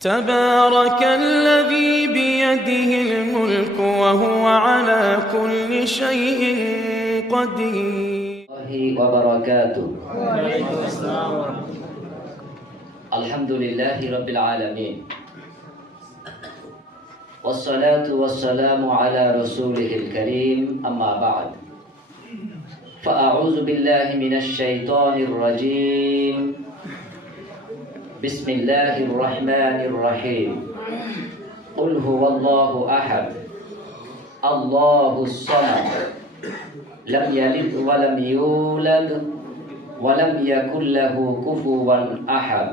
تبارك الذي بيده الملك وهو على كل شيء قدير. وبركاته. الحمد لله رب العالمين، والصلاة والسلام على رسوله الكريم، أما بعد، فأعوذ بالله من الشيطان الرجيم. بسم الله الرحمن الرحيم. قل هو الله أحد الله الصمد لم يلد ولم يولد ولم يكن له كفوا أحد.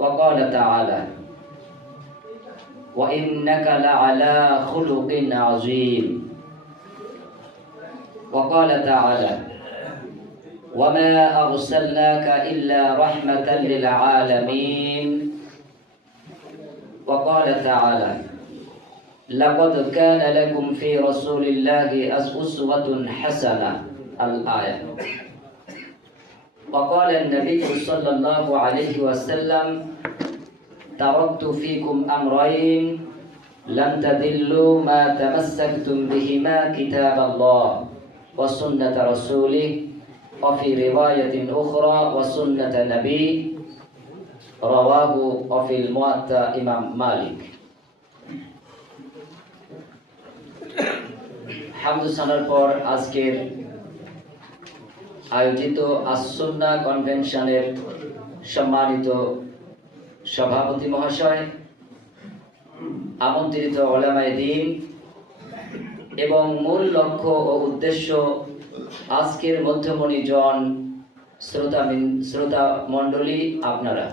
وقال تعالى: وإنك لعلى خلق عظيم. وقال تعالى: وما أرسلناك إلا رحمة للعالمين. وقال تعالى: لقد كان لكم في رسول الله أسوة حسنة. الآية. وقال النبي صلى الله عليه وسلم: تركت فيكم أمرين لن تضلوا ما تمسكتم بهما كتاب الله وسنة رسوله، وفي رواية أخرى وسنة نبي، رواه وفي الموطأ إمام مالك. হামদ সানার পর আজকের আয়োজিত আস-সুন্নাহ কনভেনশনের সম্মানিত সভাপতি মহাশয়, আমন্ত্রিত উলামায়ে দ্বীন এবং মূল লক্ষ্য ও উদ্দেশ্য আজকের মধ্যমণি জন শ্রোতা মণ্ডলী, আপনারা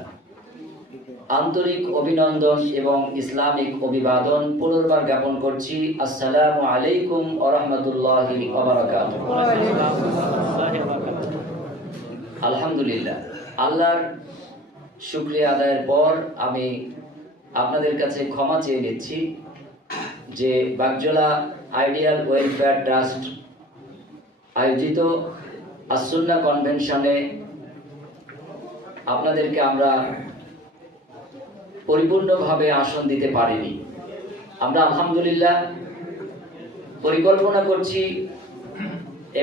আন্তরিক অভিনন্দন এবং ইসলামিক অভিবাদন পুনর্বার জ্ঞাপন করছি। আসসালামু আলাইকুম ওয়া রাহমাতুল্লাহি ওয়া বারাকাতুহু। আলহামদুলিল্লাহ, আল্লাহর শুকরিয়া আদায়ের পর আমি আপনাদের কাছে ক্ষমা চেয়ে নিচ্ছি যে বাগজোলা আইডিয়াল ওয়েলফেয়ার ট্রাস্ট আয়োজিত আস-সুন্নাহ কনভেনশনে আপনাদেরকে আমরা পরিপূর্ণভাবে আসন দিতে পারিনি। আমরা আলহামদুলিল্লাহ পরিকল্পনা করছি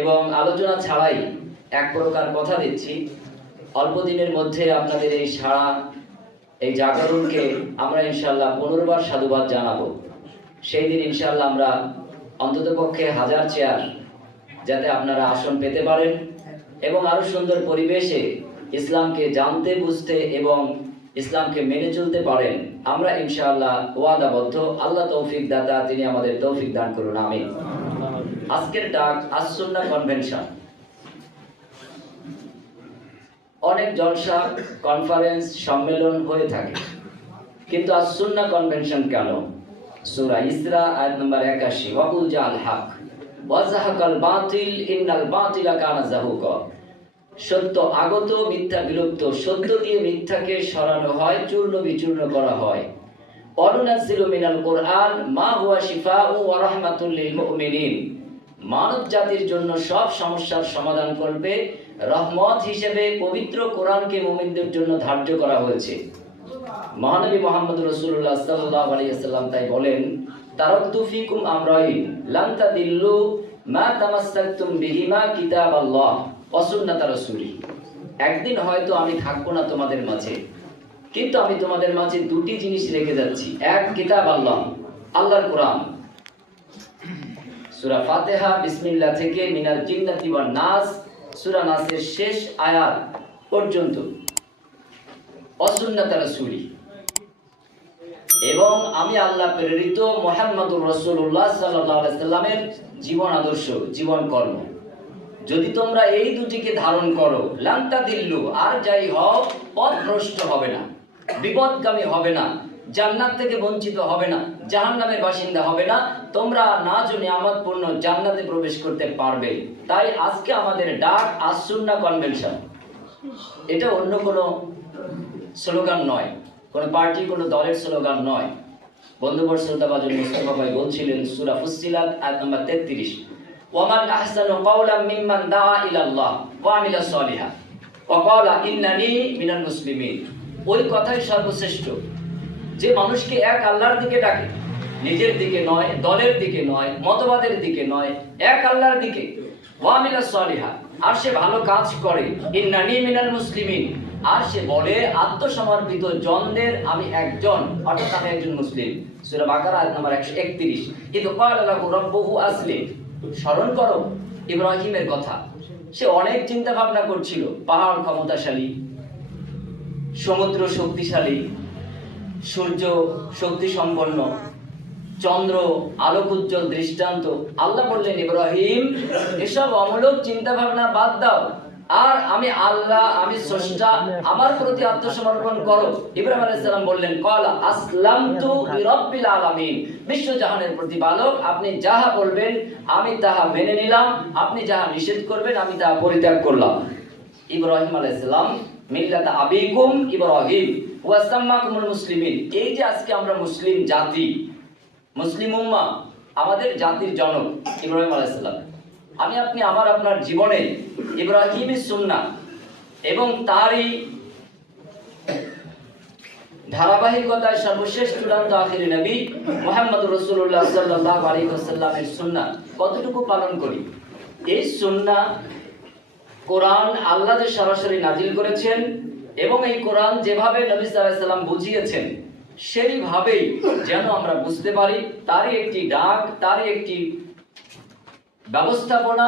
এবং আলোচনা ছাড়াই এক প্রকার কথা দিচ্ছি, অল্প দিনের মধ্যে আপনাদের এই সাড়া, এই জাগরণকে আমরা ইনশাআল্লাহ পুনর্বার সাধুবাদ জানাবো। সেই দিন ইনশাআল্লাহ আমরা অন্ততপক্ষে 1000 চেয়ার যাতে আপনারা আসন পেতে পারেন এবং আরো সুন্দর পরিবেশে ইসলামকে জানতে, বুঝতে এবং ইসলামকে মেনে চলতে পারেন, আমরা ইনশাআল্লাহ ওয়াদাবদ্ধ। আল্লাহ তৌফিক দাতা, তিনি আমাদের তৌফিক দান করুন, আমিন। আজকের ডাক আস-সুন্নাহ কনভেনশন। অনেক জলসা, কনফারেন্স, সম্মেলন হয়ে থাকে, কিন্তু আস-সুন্নাহ কনভেনশন কেন? সূরা ইসরা আয়াত নম্বর 81, ওয়াকুল জাল হক ওয়া যাহাকাল বাতিল ইন্নাল বাতিলা কানা যাহুকা। সত্য আগত, মিথ্যা বিলুপ্ত। সত্য দিয়ে মিথ্যাকে সরানো হয়, চূর্ণ বিচূর্ণ করা হয়। অনুনাজ্জিলু মিনাল কুরআন মা হুয়া শিফাউ ওয়া রাহমাতুল লিল মুমিনিন। মানব জাতির জন্য সব সমস্যার সমাধান করবে রহমত হিসেবে পবিত্র কোরআনকে মুমিনদের জন্য ধার্য করা হয়েছে। মহানবী মুহাম্মদ রাসূলুল্লাহ সাল্লাল্লাহু আলাইহি ওয়াসাল্লাম তাই বলেন, তারাকতু ফিকুম আমরাইন লান তাদিল্লু মা তামাসসাকতুম বিহিমা কিতাবাল্লাহ ওয়া সুন্নাত রাসূলি। একদিন হয়তো আমি থাকবো না তোমাদের মাঝে, কিন্তু আমি তোমাদের মাঝে দুটি জিনিস রেখে যাচ্ছি। এক, কিতাব আল্লাহ, আল্লাহর কোরআন। সূরা ফাতিহা বিসমিল্লাহ থেকে মিনাল জিন্নাতি ওয়ান নাস, সূরা নাসের শেষ আয়াত পর্যন্ত, ওয়া সুন্নাত রাসূলি, এবং আমি আল্লাহ প্রেরিত মুহাম্মদুর রাসূলুল্লাহ সাল্লাল্লাহু আলাইহি সাল্লামের জীবন আদর্শ, জীবন কর্ম। যদি তোমরা এই দুটিকে ধারণ করো, লান তাদিল্লু, আর যাই হও পথভ্রষ্ট হবে না, বিপদগামী হবে না, জান্নাত থেকে বঞ্চিত হবে না, জাহান্নামের বাসিন্দা হবে না, তোমরা নাজ ও নিয়ামতপূর্ণ জান্নাতে প্রবেশ করতে পারবে। তাই আজকে আমাদের ডাক আস-সুন্নাহ কনভেনশন। এটা অন্য কোনো স্লোগান নয়, কোনো পার্টি, কোনো দলের স্লোগান নয়। বন্ধুবর শ্রোতাভাজন মুস্তাফা ভাই বলছিলেন সূরা ফুসসিলাত আয়াত নম্বর 33, ওয়ামান আহসানু কাওলাম মিম্মান দাআ ইলাল্লাহ ওয়া আমিলা সলিহা ওয়া ক্বালা ইন্নানী মিনাল মুসলিমিন। ওই কথাই সর্বশ্রেষ্ঠ যে মানুষকে এক আল্লাহর দিকে ডাকে, নিজের দিকে নয়, দলের দিকে নয়, মতবাদের দিকে নয়, এক আল্লাহর দিকে। ওয়া আমিলাস সালিহা, আর সে ভালো কাজ করে। ইন্নানি মিনাল মুসলিমিন, আর সে বলে আত্মসমর্পিত জনদের আমি একজন, অর্থাৎ আমি একজন মুসলিম। সূরা বাকারা আয়াত নম্বর 131। ইদ ক্বালা লাহু রাব্বুহু আসলিম, স্মরণ করো ইব্রাহিমের কথা। সে অনেক চিন্তা ভাবনা করছিল, পাহাড় ক্ষমতাশালী, সমুদ্র শক্তিশালী, সূর্য শক্তি সম্পন্ন, চন্দ্র আলোক উজ্জ্বল দৃষ্টান্ত। আল্লাহ বললেন, ইব্রাহিম এসব অমূলক চিন্তা ভাবনা বাদ দাও, আর আমি আল্লাহ, আমি স্রষ্টা, আমার প্রতি আত্মসমর্পণ করো। ইব্রাহিম আলাইহিস সালাম বললেন, ক্বালা আসলামতু লিরাব্বিল আলামিন, বিশ্বজাহানের প্রতিপালক আপনি যাহা বলবেন আমি তাহা মেনে নিলাম, আপনি যাহা নিষেধ করবেন আমি তাহা পরিত্যাগ করলাম। ইব্রাহিম আলাইহিস সালাম মিল্লাত আবিকুম ইব্রাহিম ওয়া সাম্মাকুমুল মুসলিমিন, এই যে আজকে আমরা মুসলিম জাতি, মুসলিম উম্মাহ, আমাদের জাতির জনক ইব্রাহিম আলাইহিস সালাম। আমি আপনি আমার আপনার জীবনে ইব্রাহিমের সুন্নাহ এবং তারই ধারাবাহিকতায় সর্বশেষ চূড়ান্ত আখিরি নবী মুহাম্মদুর রাসূলুল্লাহ সাল্লাল্লাহু আলাইহি ওয়াসাল্লামের সুন্নাহ কতটুকু পালন করি। এই সুন্নাহ কোরআন আল্লাহ যে সরাসরি নাজিল করেছেন এবং এই কোরআন যেভাবে নবী সাল্লাল্লাহু আলাইহি ওয়াসাল্লাম বুঝিয়েছেন সেইভাবেই যেন আমরা বুঝতে পারি, তারই একটি ডাক, তারই একটি ব্যবস্থাপনা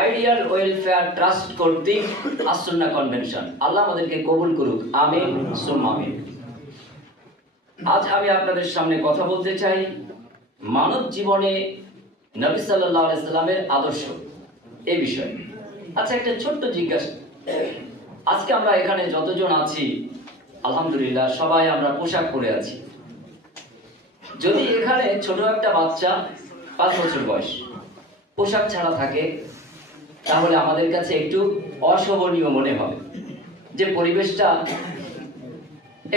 আইডিয়াল ওয়েলফেয়ার ট্রাস্ট কর্তৃক আস-সুন্নাহ কনভেনশন। আল্লাহ আমাদেরকে কবুল করুক, আমিন সুম্মা আমিন। আজ আমি আপনাদের সামনে কথা বলতে চাই মানব জীবনে নবী সাল্লাল্লাহু আলাইহি সাল্লামের আদর্শ এই বিষয়ে। আচ্ছা, একটা ছোট্ট জিজ্ঞাসা, আজকে আমরা এখানে যতজন আছি আলহামদুলিল্লাহ সবাই আমরা পোশাক পরে আছি। যদি এখানে ছোট একটা বাচ্চা 5 বছর বয়স পোশাক ছাড়া থাকে, তাহলে আমাদের কাছে একটু অশোভনীয় মনে হবে, যে পরিবেশটা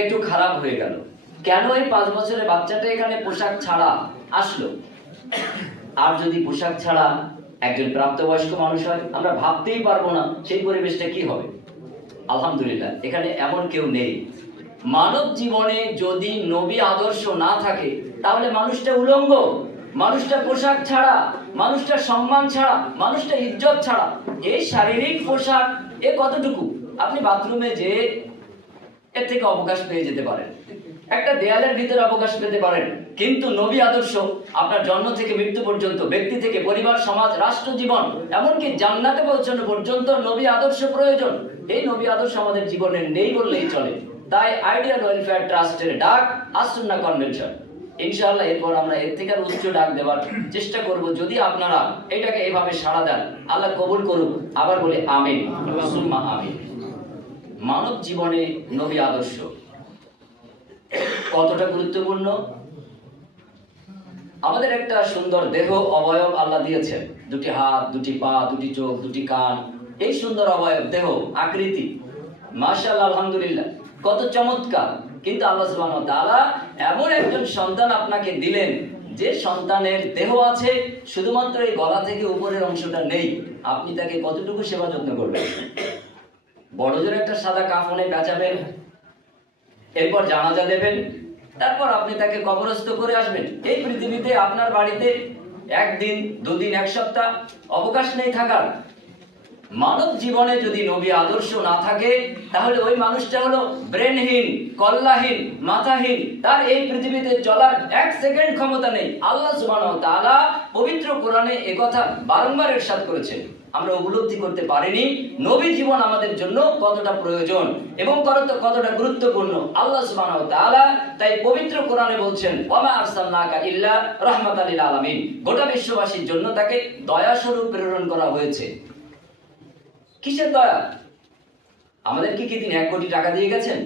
একটু খারাপ হয়ে গেল। কেন এই 5 বছরের বাচ্চাটা এখানে পোশাক ছাড়া আসলো? আর যদি পোশাক ছাড়া একজন প্রাপ্তবয়স্ক মানুষ হয়, আমরা ভাবতেই পারবো না সেই পরিবেশটা কি হবে। আলহামদুলিল্লাহ এখানে এমন কেউ নেই। মানব জীবনে যদি নবী আদর্শ না থাকে, তাহলে মানুষটা উলঙ্গ, মানুষটা পোশাক ছাড়া, মানুষটা সম্মান ছাড়া, মানুষটা ইজ্জত ছাড়া। এই শারীরিক পোশাক এ কতটুকু? আপনি বাথরুমে যে এর থেকে অবকাশ পেয়ে যেতে পারেন, একটা দেয়ালের ভিতরে অবকাশ পেতে পারেন, কিন্তু নবী আদর্শ আপনার জন্ম থেকে মৃত্যু পর্যন্ত, ব্যক্তি থেকে পরিবার, সমাজ, রাষ্ট্র জীবন, এমনকি জান্নাতে পৌঁছানো পর্যন্ত নবী আদর্শ প্রয়োজন। এই নবী আদর্শ আমাদের জীবনে নেই বললেই চলে। তাই আইডিয়াল ওয়েলফেয়ার ট্রাস্টের ডাক আস-সুন্নাহ কনভেনশন। ইনশাআল্লাহ এরপর আমরা এর থেকে উচ্চ ডাক দেওয়ার চেষ্টা করব। যদি আপনারা এটাকে এইভাবে সাড়া দেন, আল্লাহ কবুল করুক। আবার বলে আমিন সুম্মা আমিন। মানব জীবনে নবী আদর্শ কতটা গুরুত্বপূর্ণ। আমাদের একটা সুন্দর দেহ অবয়ব আল্লাহ দিয়েছেন, 2টি হাত, 2টি পা, 2টি চোখ, 2টি কান, এই সুন্দর অবয়ব, দেহ, আকৃতি, মাশাআল্লাহ আলহামদুলিল্লাহ কত চমৎকার। কিন্তু আল্লাহ সুবহানাহু ওয়া তাআলা এমন একজন সন্তান আপনাকে দিলেন, যে সন্তানের দেহ আছে, শুধুমাত্র এই গলা থেকে উপরের অংশটা নেই। আপনি তাকে কতটুকু সেবা যত্ন করবেন? বড় জোর একটা সাদা কাফনে পেঁচাবেন, এরপর জানাজা দেবেন, তারপর আপনি তাকে কবরস্থ করে আসবেন। এই পৃথিবীতে আপনার বাড়িতে 1 দিন, 2 দিন, 1 সপ্তাহ অবকাশ নেই থাকার। মানব জীবনে যদি নবী আদর্শ না থাকে, তাহলে ওই মানুষটা হলো ব্রেনহীন, কল্লাহীন, মাথাহীন। তার এই পৃথিবীতে চলার 1 সেকেন্ড ক্ষমতা নেই। আল্লাহ সুবহানাহু ওয়া তাআলা পবিত্র কোরআনে একথা বারংবার ইরশাদ করেছেন। আমরা উপলব্ধি করতে পারিনি নবী জীবন আমাদের জন্য কতটা প্রয়োজন এবং কতটা গুরুত্বপূর্ণ। আল্লাহ সুবহানাহু ওয়া তাআলা তাই পবিত্র কোরআনে বলছেন, ওয়ামা আরসালনাকা ইল্লা রাহমাতাল লিল আলামিন, গোটা বিশ্ববাসীর জন্য তাকে দয়া স্বরূপ প্রেরণ করা হয়েছে। কিসের দয়া? আমাদেরকে কি তিনি 1 কোটি টাকা দিয়ে গেছেন?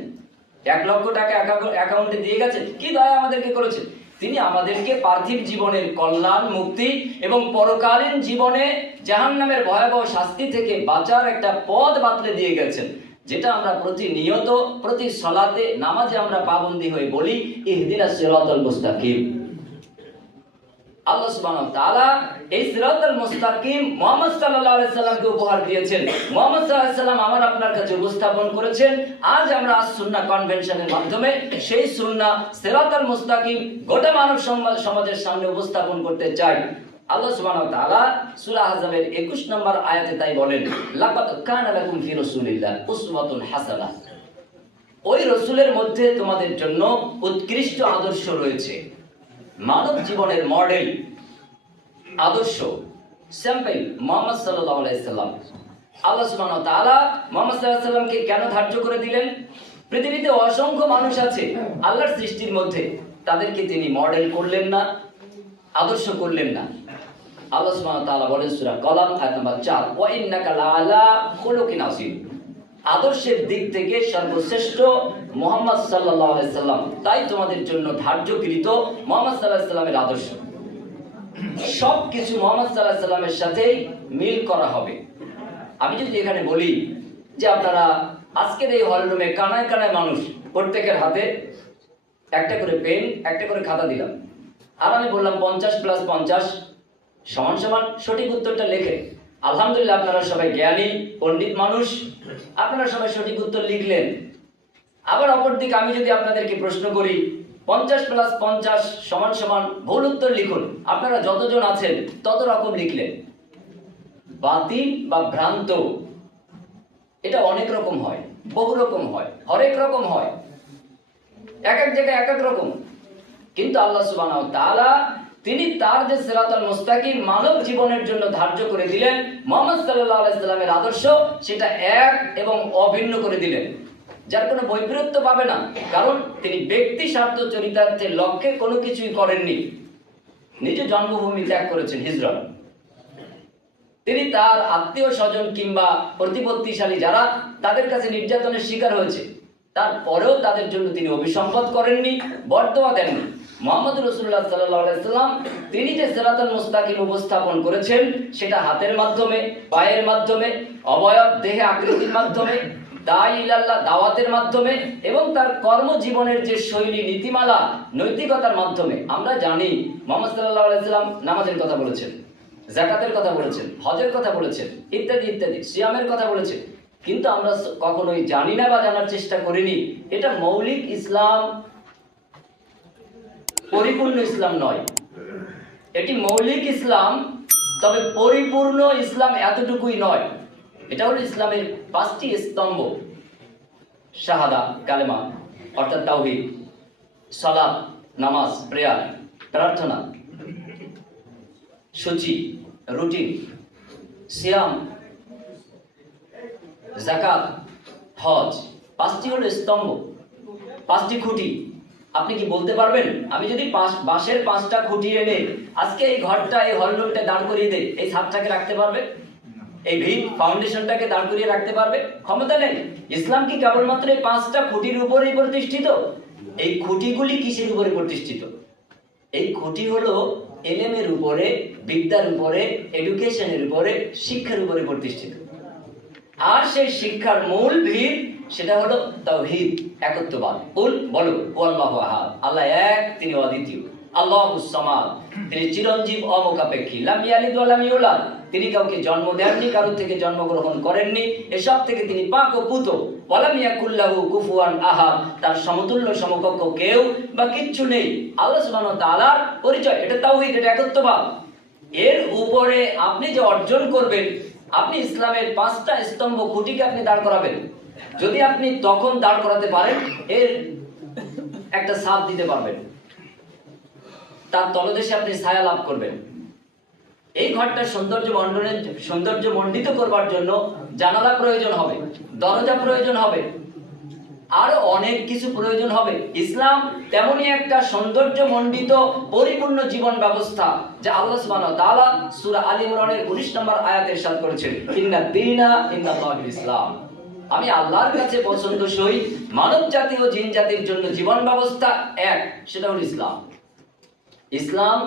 1 লক্ষ টাকা অ্যাকাউন্টে দিয়ে গেছেন? কি দয়া আমাদেরকে করেছেন? তিনি আমাদেরকে পার্থিব জীবনের কল্যাণ, মুক্তি এবং পরকালীন জীবনে জাহান্নামের ভয়াবহ শাস্তি থেকে বাঁচার একটা পথ বাতলে দিয়ে গেছেন, যেটা আমরা প্রতিনিয়ত প্রতি সালাতে, নামাজে আমরা পাবন্দী হয়ে বলি, ইহদিনাস সিরাতাল মুস্তাকিম। আল্লাহ সুবহানাহু ওয়া তাআলা এই সিরাতাল মুস্তাকিম মুহাম্মদ সাল্লাল্লাহু আলাইহি সাল্লামকে উপহার দিয়েছেন। মুহাম্মদ সাল্লাল্লাহু আলাইহি সাল্লাম আমার আপনার কাছে উপস্থাপন করেছেন। আজ আমরা সুন্নাহ কনভেনশনের মাধ্যমে সেই সুন্নাহ সিরাতাল মুস্তাকিম গোটা মানব সমাজের সামনে উপস্থাপন করতে চাই। আল্লাহ সুবহানাহু ওয়া তাআলা সূরা আহজাবের 21 নম্বর আয়াতে তাই বলেন, লাকাদ কানা লাকুম ফি রাসূলিল্লাহ উসওয়াতুন হাসানাহ। ওই রাসূলের মধ্যে তোমাদের জন্য উৎকৃষ্ট আদর্শ রয়েছে, মানব জীবনের মডেল, আদর্শ, স্যাম্পল মুহাম্মদ সাল্লাল্লাহু আলাইহি সাল্লাম। আল্লাহ সুবহানাহু ওয়া তাআলা মুহাম্মদ সাল্লাল্লাহু আলাইহি সাল্লামকে কেন ধার্য করে দিলেন? পৃথিবীতে অসংখ্য মানুষ আছে আল্লাহর সৃষ্টির মধ্যে, তাদেরকে তিনি মডেল করলেন না, আদর্শ করলেন না। আল্লাহ সুবহানাহু ওয়া তাআলা বলেন সূরা কলম আয়াত নম্বর 4, ওয়া ইন্নাকা লাআলা খুলুকিন আযীম। আদর্শের দিক থেকে সর্বশ্রেষ্ঠ মুহাম্মদ সাল্লাল্লাহু আলাইহি সাল্লাম, তাই তোমাদের জন্য ধার্যকৃত মুহাম্মদ সাল্লাল্লাহু আলাইহি সাল্লামের আদর্শ সবকিছু মুহাম্মদ সাল্লাল্লাহু আলাইহি সাল্লামের সাথেই মিল করা হবে। আমি যদি এখানে বলি যে আপনারা আজকের এই হল রুমে কানায় কানায় মানুষ, প্রত্যেকের হাতে একটা করে পেন, একটা করে খাতা দিলাম, আর আমি বললাম 50 + 50 = সঠিক উত্তরটা লেখে। আলহামদুলিল্লাহ আপনারা সবাই জ্ঞানী পণ্ডিত মানুষ, আপনারা সবাই সঠিক উত্তর লিখলেন। আবার অপরদিকে আমি যদি আপনাদেরকে প্রশ্ন করি 50 + 50 = ভুল উত্তর লিখুন, আপনারা যতজন আছেন তত রকম লিখলেন। বাতিল বা ভ্রান্ত এটা অনেক রকম হয়, বহু রকম হয়, হরেক রকম হয়, এক এক জায়গায় এক এক রকম। কিন্তু আল্লাহ সুবহানাহু ওয়া তাআলা তিনি তার যে সিরাতাল মুস্তাকিম মানব জীবনের জন্য ধার্য করে দিলেন, মুহাম্মদ সাল্লাল্লাহু আলাইহি সাল্লামের আদর্শ, সেটা এক এবং অভিন্ন করে দিলেন, যার কোনো বৈপরীত্য পাবে না। কারণ তিনি ব্যক্তি স্বার্থ চরিতার্থের লক্ষ্যে কোনো কিছুই করেননি। নিজ জন্মভূমি ত্যাগ করেছেন, হিজরত। তিনি তার আত্মীয় স্বজন কিংবা প্রতিপত্তিশালী যারা, তাদের কাছে নির্যাতনের শিকার হয়েছে, তারপরেও তাদের জন্য তিনি অভিসম্পাদ করেননি, বরদোয়া দেননি। মুহাম্মদ রাসূলুল্লাহ সাল্লাল্লাহু আলাইহি সাল্লাম তিনি যে সিরাতাল মুস্তাকিম উপস্থাপন করেছেন, সেটা হাতের মাধ্যমে, পায়ের মাধ্যমে, অবয়ব দেহে আকৃতির মাধ্যমে, দাই ইলাল্লাহ দাওয়াতের মাধ্যমে এবং তার কর্মজীবনের যে শৈলী, নীতিমালা, নৈতিকতার মাধ্যমে। আমরা জানি মুহাম্মদ সাল্লাল্লাহু আলাইহি সাল্লাম নামাজের কথা বলেছেন, যাকাতের কথা বলেছেন, হজের কথা বলেছেন, ইত্যাদি ইত্যাদি, সিয়ামের কথা বলেছেন। কিন্তু আমরা কখনোই জানি না বা জানার চেষ্টা করিনি এটা মৌলিক ইসলাম, পরিপূর্ণ ইসলাম নয়। এটি মৌলিক ইসলাম, তবে পরিপূর্ণ ইসলাম এতটুকুই নয়। এটা হলো ইসলামের 5টি স্তম্ভ: শাহাদা, কালেমা অর্থাৎ তাওহীদ, সালাত নামাজ, প্রেয়ার প্রার্থনা, সূচি রুটিন, সিয়াম, যাকাত, হজ। 5টি হলো স্তম্ভ, 5টি খুঁটি। আপনি কি বলতে পারবেন আমি যদি বাঁশের 5টা খুঁটি এনে আজকে এই ঘরটা, এই হলরুমটা দাঁড় করিয়ে দেই, এই ছাদটাকে রাখতে পারবে? এই ভিত ফাউন্ডেশনটাকে দাঁড় করিয়ে রাখতে পারবে? ক্ষমতা নেই। ইসলাম কি কেবলমাত্র এই 5টা খুঁটির উপরেই প্রতিষ্ঠিত? এই খুঁটিগুলি কিসের উপরে প্রতিষ্ঠিত? এই খুঁটি হলো ইলমের উপরে, বিদ্যার উপরে, এডুকেশনের উপরে, শিক্ষার উপরে প্রতিষ্ঠিত। আর সেই শিক্ষার মূল ভিত সেটা হলো তাওহীদ, একত্ববাদ। বলো আল্লাহু আহাদ, আল্লাহ এক, তিনি অদ্বিতীয়। আল্লাহুস সামাদ, তিনি চিরঞ্জীব, অমুখাপেক্ষী। লাম ইয়ালিদ ওয়া লাম ইউলাদ, তিনি কাউকে জন্ম দেননি, কারো থেকে জন্মগ্রহণ করেননি, এসব থেকে তিনি পাক ও পুত। ওয়ালাম ইয়াকুল্লাহু কুফুয়ান আহাদ, তার সমতুল্য সমকক্ষ কেউ বা কিচ্ছু নেই। আল্লাহ সুবহানাহু ওয়া তাআলার পরিচয়, এটা তাওহীদ, এটা একত্ববাদ। এর উপরে আপনি যে অর্জন করবেন, আপনি ইসলামের 5টা স্তম্ভ খুঁটিকে আপনি দাঁড় করাবেন। যদি আপনি তখন দাঁড় করাতে পারেন, এর একটা ছাদ দিতে পারবেন, তার তলদেশে আপনি ছায়া লাভ করবেন। এই ঘরটার সৌন্দর্য মণ্ডিত করবার জন্য জানালা প্রয়োজন হবে, দরজা প্রয়োজন হবে, আরো অনেক কিছু প্রয়োজন হবে। ইসলাম তেমনই একটা সৌন্দর্য মণ্ডিত পরিপূর্ণ জীবন ব্যবস্থা, যা আল্লাহ সুবহানাহু ওয়া তাআলা সূরা আলী ইমরানের 19 নম্বর আয়াতে ইরশাদ করেছেন, ইন্নাদ দীনা ইনদাল্লাহিল ইসলাম। আমি আল্লাহর কাছে পছন্দসই মানব জাতি ও জিন জাতির জন্য জীবন ব্যবস্থা এক, সেটা হলো ইসলাম। ইসলাম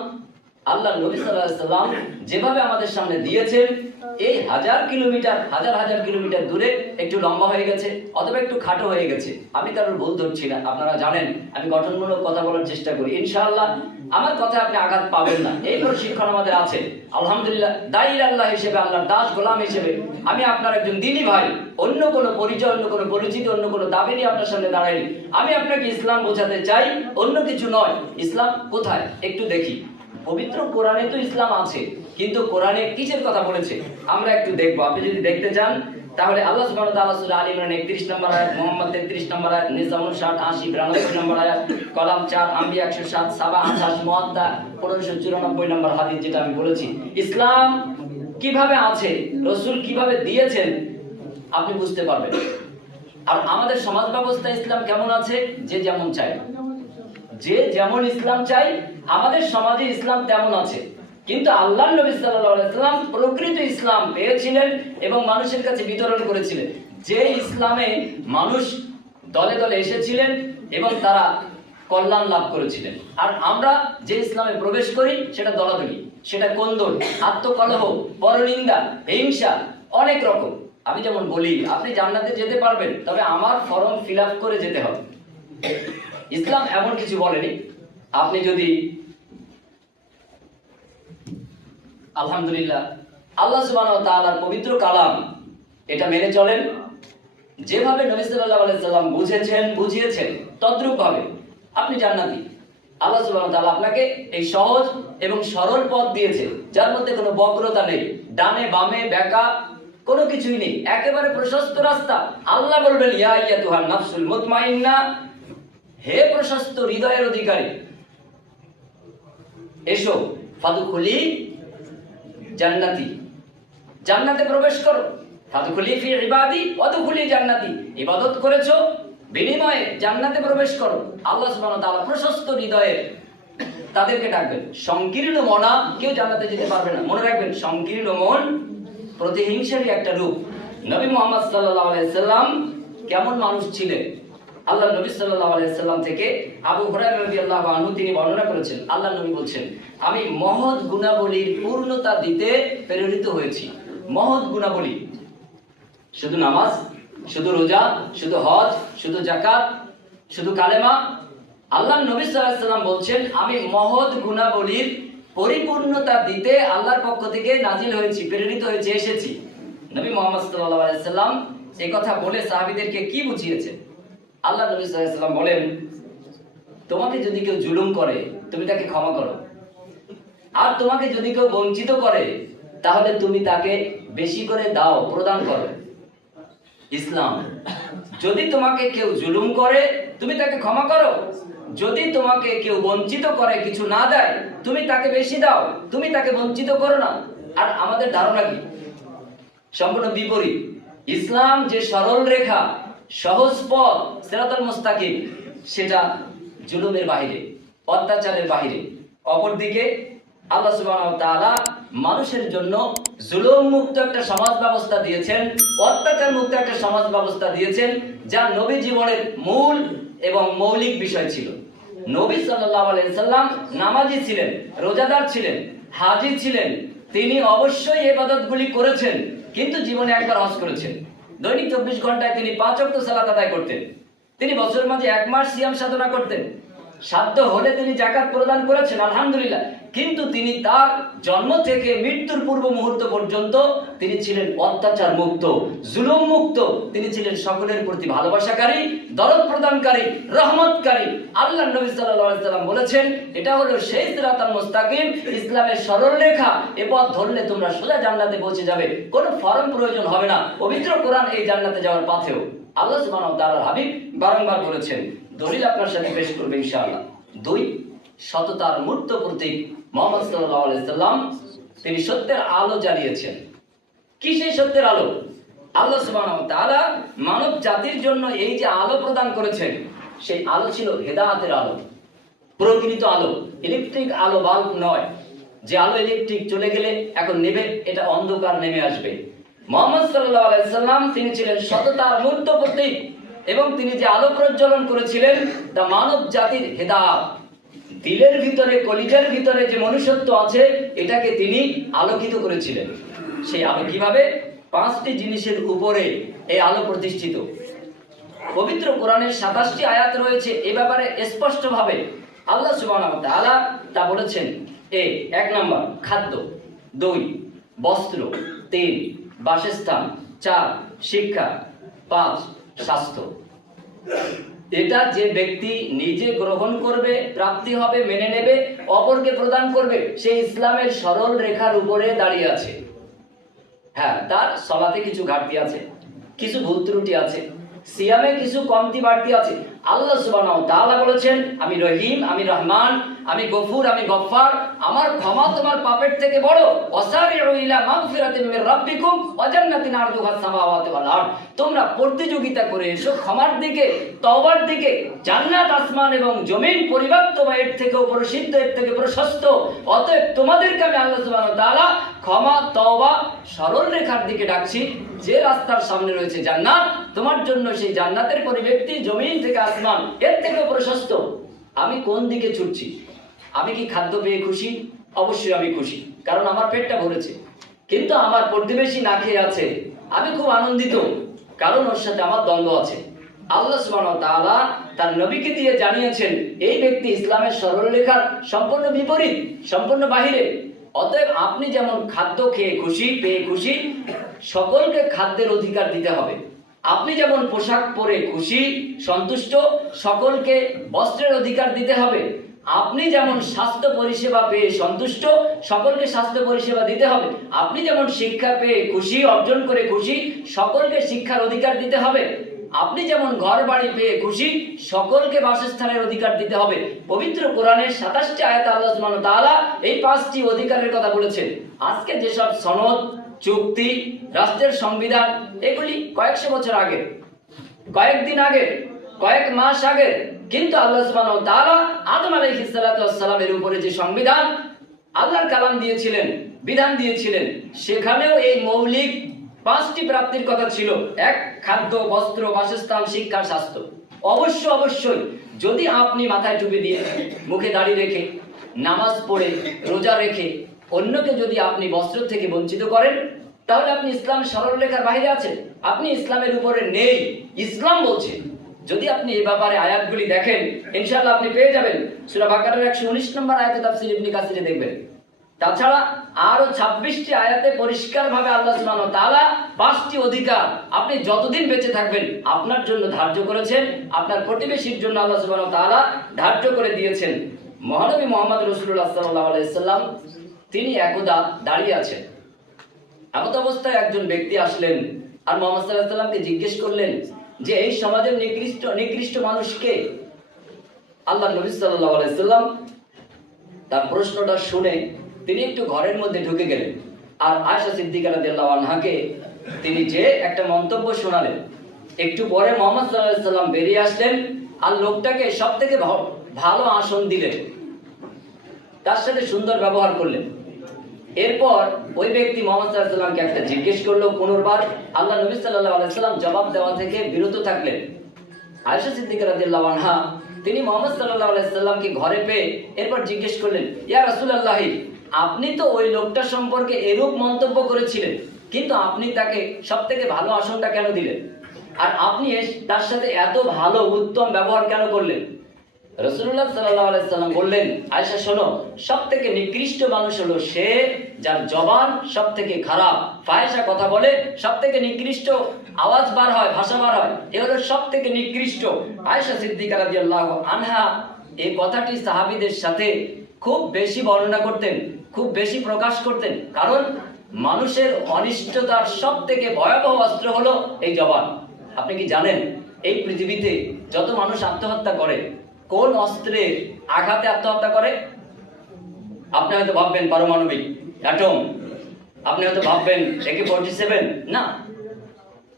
আল্লাহ নবী সাল্লাল্লাহু আলাইহি সাল্লাম যেভাবে আমাদের সামনে দিয়েছেন, এই হাজার হাজার কিলোমিটার দূরে একটু লম্বা হয়ে গেছে অথবা একটু খাটো হয়ে গেছে, আমি কারোর ভুল ধরছি না। আপনারা জানেন আমি গঠনমূলক কথা বলার চেষ্টা করি, ইনশাআল্লাহ আমার কথা আপনি আঘাত পাবেন না, এই প্রশিক্ষণ আমাদের আছে আলহামদুলিল্লাহ। দায়ী আল্লাহ হিসেবে, আল্লাহর দাস গোলাম হিসেবে আমি আপনার একজন দিনী ভাই, অন্য কোনো পরিচয়, অন্য কোনো পরিচিতি, অন্য কোনো দাবি নিয়ে আপনার সামনে দাঁড়াইনি। আমি আপনাকে ইসলাম বোঝাতে চাই, অন্য কিছু নয়। ইসলাম কোথায় একটু দেখি। পবিত্র কোরআনে তো ইসলাম আছে, কিন্তু কোরআনে কিসের কথা বলেছে আমরা একটু দেখবো। আপনি যদি দেখতে চান তাহলে আল্লাহ সুবহানাহু ওয়া তাআলা সূরা আলী ইমরান 31 নম্বর আয়াত, মুহাম্মদ 33 নম্বর আয়াত, নিসা 59, 80, 92 নম্বর আয়াত, কলাম 4, আম্বিয়া 107, সাবা 28, মুয়াত্তা 1594 নম্বর হাদিস, যেটা আমি বলেছি ইসলাম কিভাবে আছে, রাসূল কিভাবে দিয়েছেন আপনি বুঝতে পারবেন। আর আমাদের সমাজ ব্যবস্থা ইসলাম কেমন আছে, যে যেমন চায়, যে যেমন ইসলাম চাই, আমাদের সমাজে ইসলাম তেমন আছে। কিন্তু আল্লাহর নবী সাল্লাল্লাহু আলাইহি ওয়াসাল্লাম প্রকৃত ইসলাম পেয়েছিলেন এবং মানুষের কাছে বিতরণ করেছিলেন, যে ইসলামে মানুষ দলে দলে এসেছিলেন এবং তারা কল্যাণ লাভ করেছিলেন। আর আমরা যে ইসলামে প্রবেশ করি সেটা দলাদলি, সেটা কোন্দল, আত্মকলহ, পরনিন্দা, হিংসা, অনেক রকম। আমি যেমন বলি আপনি জান্নাতে যেতে পারবেন, তবে আমার ফর্ম ফিল আপ করে যেতে হবে। ইসলাম এমন কিছু বলেনি, আপনি যদি আলহামদুলিল্লাহ আল্লাহ সুবহানাহু ওয়া তাআলার পবিত্র কালাম এটা মেনে চলেন, যেভাবে নবী সাল্লাল্লাহু আলাইহি সাল্লাম বুঝেছেন, বুঝিয়েছেন, তদ্রূপ ভাবে আপনি জান্নাতি। আল্লাহ সুবহানাহু ওয়া তাআলা আপনাকে এই সহজ এবং সরল পথ দিয়েছে, যার মধ্যে কোনো বক্রতা নেই, ডানে বামে বেঁকা কোনো কিছুই নেই, একেবারে প্রশস্ত রাস্তা। আল্লাহ বলবেন ইয়া আইয়াতুহান নাফসুল মুতমাইন্না, হে প্রশস্ত হৃদয়ের অধিকারী, এসো ফাদখুলি জান্নাতি, জান্নাতে প্রবেশ করো। ফাদখুলি ফি ইবাদি ওয়াদখুলি জান্নাতি, ইবাদত করেছো বিনিময়ে জান্নাতে প্রবেশ করো। আল্লাহ সুবহানাহু ওয়া তাআলা প্রশস্ত হৃদয়ের তাদেরকে ডাকবেন। সংকীর্ণ মনা কেউ জান্নাতে যেতে পারবে না, মনে রাখবেন সংকীর্ণ মন প্রতিহিংসারই একটা রূপ। নবী মুহাম্মদ সাল্লাল্লাহু আলাইহি সাল্লাম কেমন মানুষ ছিলেন, আল্লাহ নবী সাল্লাল্লাহু আলাইহি সাল্লাম থেকে আবু হুরায়রা রাদিয়াল্লাহু আনহু তিনি বর্ণনা করেছেন, আল্লাহ নবী বলছেন আমি মহৎ গুণাবলীর পূর্ণতা দিতে প্রেরিত হয়েছি। মহৎ গুণাবলী, শুধু নামাজ, শুধু রোজা, শুধু হজ, শুধু যাকাত, শুধু কালেমা। আল্লাহ নবী সাল্লাল্লাহু আলাইহি সাল্লাম বলছেন আমি মহৎ গুণাবলীর পরিপূর্ণতা দিতে আল্লাহর পক্ষ থেকে নাজিল হয়েছি, প্রেরিত হয়েছি, এসেছি। নবী মুহাম্মদ সাল্লাল্লাহু আলাইহি সাল্লাম এই কথা বলে সাহাবীদেরকে কি বুঝিয়েছেন? আল্লাহ নবী সাল্লাল্লাহু আলাইহি সাল্লাম বলেন তোমাকে যদি কেউ জুলুম করে তুমি তাকে ক্ষমা করো, আর তোমাকে যদি কেউ বঞ্চিত করে তাহলে তুমি তাকে বেশি করে দাও, প্রদান করো। ইসলাম, যদি তোমাকে কেউ জুলুম করে তুমি তাকে ক্ষমা করো, যদি তোমাকে কেউ বঞ্চিত করে কিছু না দেয় তুমি তাকে বেশি দাও, তুমি তাকে বঞ্চিত করো না। আর আমাদের ধারণা কি? সম্পূর্ণ বিপরীত। ইসলাম যে সরল রেখা, সহজ পথ, সিরাতাল মুস্তাকিম, সেটা জুলুমের বাইরে, অত্যাচারের বাইরে। অপরদিকে আল্লাহ সুবহানাহু ওয়া তাআলা মানুষের জন্য জুলুম মুক্ত একটা সমাজ ব্যবস্থা দিয়েছেন, অত্যাচার মুক্ত একটা সমাজ ব্যবস্থা দিয়েছেন, যা নবী জীবনের মূল এবং মৌলিক বিষয় ছিল। নবী সাল্লাল্লাহু আলাইহি সাল্লাম নামাজি ছিলেন, রোজাদার ছিলেন, হাজী ছিলেন। তিনি অবশ্যই ইবাদতগুলি করেছেন, কিন্তু জীবনে একবার হজ করেছেন। দৈনিক 24 ঘন্টায় তিনি 5 ওয়াক্ত সালাত আদায় করতেন। তিনি বছরের মাঝে 1 মাস সিয়াম সাধনা করতেন। সাধ্য হলে তিনি যাকাত প্রদান করেছেন, আলহামদুলিল্লাহ। কিন্তু তিনি তার জন্ম থেকে মৃত্যুর পূর্ব মুহূর্ত পর্যন্ত তিনি ছিলেন অত্যাচার মুক্ত, জুলুম মুক্ত। তিনি ছিলেন সকলের প্রতি ভালোবাসাকারী, দরদ প্রদানকারী, রহমতকারী। আল্লাহ নবী সাল্লাল্লাহু আলাইহি সাল্লাম বলেছেন এটা হলো সেই সিরাতাল মুস্তাকিম, ইসলামের সরল রেখা। এ পথ ধরলে তোমরা সোজা জান্নাতে পৌঁছে যাবে, কোনো ফরম প্রয়োজন হবে না। পবিত্র কোরআন এই জান্নাতে যাওয়ার পথেও আল্লাহ সুবহানাহু ওয়া তাআলার হাবিব বারংবার বলেছেন। দলিল আপনার সাথে পেশ করবে ইনশাআল্লাহ। 2, সততার মূর্ত প্রতীক মুহাম্মদ সাল্লাল্লাহু আলাইহি সাল্লাম, তিনি সত্যের আলো জ্বালিয়েছেন। কি সেই সত্যের আলো? আল্লাহ সুবহানাহু ওয়া তাআলা মানব জাতির জন্য এই যে আলো প্রদান করেছেন, সেই আলো ছিল হেদায়েতের আলো, প্রকৃত আলো, ইলেকট্রিক আলো, বাল্ব নয়। যে আলো ইলেকট্রিক চলে গেলে এখন নেবে, এটা অন্ধকার নেমে আসবে। মুহাম্মদ সাল্লাল্লাহু আলাইহি সাল্লাম তিনি ছিলেন সততার মূর্ত প্রতীক, এবং তিনি যে আলো প্রজ্বলন করেছিলেন তা মানব জাতির হেদায়েত, দিলের ভিতরে, কলিজার ভিতরে যে মনুষ্যত্ব আছে এটাকে তিনি আলোকিত করেছিলেন। সেই আলো কিভাবে? 5টি জিনিসের উপরে এই আলো প্রতিষ্ঠিত। পবিত্র কোরআনের 27টি আয়াত রয়েছে এ ব্যাপারে স্পষ্টভাবে। আল্লাহ সুবহানাহু ওয়া তাআলা তা বলেছেন। 1 নম্বর খাদ্য, 2 বস্ত্র, 3 বাসস্থান, 4 শিক্ষা, 5 স্বাস্থ্য। এটা যে ব্যক্তি নিজে গ্রহণ করবে, প্রাপ্তি হবে, মেনে নেবে, অপরকে প্রদান করবে, সে ইসলামের সরল রেখার উপরে দাঁড়িয়ে আছে। হ্যাঁ, তার সলাতে কিছু ঘাটতি আছে, কিছু ভুল ত্রুটি আছে, সিয়ামে কিছু কমতি বাড়তি আছে। আল্লাহ সুবহানাহু ওয়া তাআলা বলেছেন, আমি রহিম, আমি রহমান, আমি গফুর, আমি গফফার, আমার ক্ষমা তোমার পাপের থেকে বড়। ওয়াসারিউ ইলা মাগফিরাতিন মির রাব্বিকুম ওয়া জান্নাতিন আরদুহাস সামাওয়াতু ওয়াল আরদ। তোমরা প্রতিযোগিতা করে এসো ক্ষমার দিকে, তওবার দিকে। জান্নাত আসমান এবং জমিন পরিব্যাপ্ত বা এর থেকেও প্রসিদ্ধ, এর থেকে প্রশস্ত। অতএব তোমাদেরকে আমি আল্লাহ সুবহানাহু ওয়া তাআলা ক্ষমা, তওবা, সরল রেখার দিকে ডাকছি। যে রাস্তার সামনে রয়েছে জান্নাত, তোমার জন্য সেই জান্নাতের পরিব্যাপ্তি জমিন থেকে আসমান এর থেকেও প্রশস্ত। আমি কোন দিকে ছুটছি? আমি কি খাদ্য পেয়ে খুশি? অবশ্যই আমি খুশি, কারণ আমার পেটটা ভরেছে। কিন্তু আমার প্রতিবেশী না খেয়ে আছে, আমি খুব আনন্দিত, কারণ ওর সাথে আমার দ্বন্দ্ব আছে। আল্লাহ সুবহানাহু ওয়া তাআলা তার নবীকে দিয়ে জানিয়েছেন এই ব্যক্তি ইসলামের সরল রেখার সম্পূর্ণ বিপরীত, সম্পূর্ণ বাহিরে। অতএব আপনি যেমন খাদ্য খেয়ে খুশি, পেয়ে খুশি, সকলকে খাদ্যের অধিকার দিতে হবে। আপনি যেমন পোশাক পরে খুশি, সন্তুষ্ট, সকলকে বস্ত্রের অধিকার দিতে হবে। আপনি যেমন স্বাস্থ্য পরিষেবা পেয়ে সন্তুষ্ট, সকলকে স্বাস্থ্য পরিষেবা দিতে হবে। আপনি যেমন শিক্ষা পেয়ে খুশি, অর্জন করে খুশি, সকলকে শিক্ষার অধিকার দিতে হবে। আপনি যেমন ঘর বাড়ি পেয়ে খুশি, সকলকে বাসস্থানের অধিকার দিতে হবে। পবিত্র কোরআনের 27টি আয়াতে আল্লাহ সুবহানাহু ওয়া তাআলা এই 5টি অধিকারের কথা বলেছেন। আজকে যেসব সনদ, চুক্তি, রাষ্ট্রের সংবিধান, এগুলি কয়েকশো বছর আগে, কয়েকদিন আগে, কয়েক মাস আগে। কিন্তু আল্লাহ সুবহানাহু ওয়া তাআলা আদম আলাইহিস সালাতু ওয়াস সালামের উপরে যে সংবিধান, আল্লাহর কালাম দিয়েছিলেন, বিধান দিয়েছিলেন, সেখানেও এই মৌলিক 5টি প্রাপ্তির কথা ছিল। 1 খাদ্য, বস্ত্র, বাসস্থান, শিক্ষা, স্বাস্থ্য। অবশ্যই যদি আপনি মাথায় টুপি দিয়ে, মুখে দাড়ি রেখে, নামাজ পড়ে, রোজা রেখে অন্যকে যদি আপনি বস্ত্র থেকে বঞ্চিত করেন, তাহলে আপনি ইসলাম সরল রেখার বাইরে আছেন, আপনি ইসলামের উপরে নেই। ইসলাম বলছে, যদি আপনি এই ব্যাপারে আয়াতগুলি দেখেন, ইনশাআল্লাহ আপনি পেয়ে যাবেন। সূরা বাকারার 119 নম্বর আয়াতে তাফসীর ইবনে কাসিরে দেখবেন। তাছাড়া আরো 26টি আয়াতে পরিষ্কারভাবে আল্লাহ সুবহানাহু ওয়া তাআলা 5টি অধিকার আপনি যতদিন বেঁচে থাকবেন আপনার জন্য ধার্য করেছেন, আপনার প্রতিবেশীর জন্য আল্লাহ সুবহানাহু ওয়া তাআলা ধার্য করে দিয়েছেন। মহানবী মুহাম্মদ রাসূলুল্লাহ সাল্লাল্লাহু আলাইহি সাল্লাম তিনি একদা দাঁড়িয়ে আছেন। এমত অবস্থায় একজন ব্যক্তি আসলেন আর মুহাম্মদ সাল্লাল্লাহু আলাইহি সাল্লামকে জিজ্ঞেস করলেন যে এই সমাজের নিকৃষ্ট মানুষকে? আল্লাহ নবী সাল্লাল্লাহু আলাইহি সাল্লাম তার প্রশ্নটা শুনে তিনি একটু ঘরের মধ্যে ঢুকে গেলেন আর আয়েশা সিদ্দিকা রাদিয়াল্লাহু আনহাকে তিনি যে একটা মন্তব্য শোনালেন। একটু পরে মুহাম্মদ সাল্লাল্লাহু আলাইহি সাল্লাম বেরিয়ে আসলেন আর লোকটাকে সবথেকে ভালো আসন দিলেন, তার সাথে সুন্দর ব্যবহার করলেন। এরপর ওই ব্যক্তি মুহাম্মদ সাল্লাল্লাহু আলাইহি সাল্লামকে একটা জিজ্ঞেস করলো পুনর্বার। আল্লাহ নবী সাল্লাল্লাহু আলাইহি সাল্লাম জবাব দেওয়া থেকে বিরত থাকলেন। আয়েশা সিদ্দিকা রাদিয়াল্লাহু আনহা তিনি মুহাম্মদ সাল্লাল্লাহু আলাইহি সাল্লামকে ঘরে পেয়ে এরপর জিজ্ঞেস করলেন, ইয়া রাসূলুল্লাহ, আপনি তো ওই লোকটা সম্পর্কে এরূপ মন্তব্য করেছিলেন, কিন্তু আপনি তাকে সবথেকে ভালো আসনটা কেন দিলেন? আর আপনি তার সাথে এত ভালো উত্তম ব্যবহার কেন করলেন? রাসূলুল্লাহ সাল্লাল্লাহু আলাইহি সাল্লাম বললেন, আয়েশা শোনো, সবথেকে নিকৃষ্ট মানুষ হলো সে যার জবান সবথেকে খারাপ, ফাহিশা কথা বলে, সবথেকে নিকৃষ্ট আওয়াজ বার হয়, ভাষা বার হয়, এ হলো সবথেকে নিকৃষ্ট। আয়েশা সিদ্দিকা রাদিয়াল্লাহু আনহা এই কথাটি সাহাবীদের সাথে খুব বেশি বর্ণনা করতেন, খুব বেশি প্রকাশ করতেন, কারণ মানুষের অনিষ্টতার সবথেকে ভয়াবহ অস্ত্র হলো এই জবান। আপনি কি জানেন এই পৃথিবীতে যত মানুষ আত্মহত্যা করে কোন অস্ত্রের আঘাতে আত্মহত্যা করে? আপনি হয়তো ভাববেন পারমাণবিক অ্যাটম, আপনি হয়তো ভাববেন AK-47, না।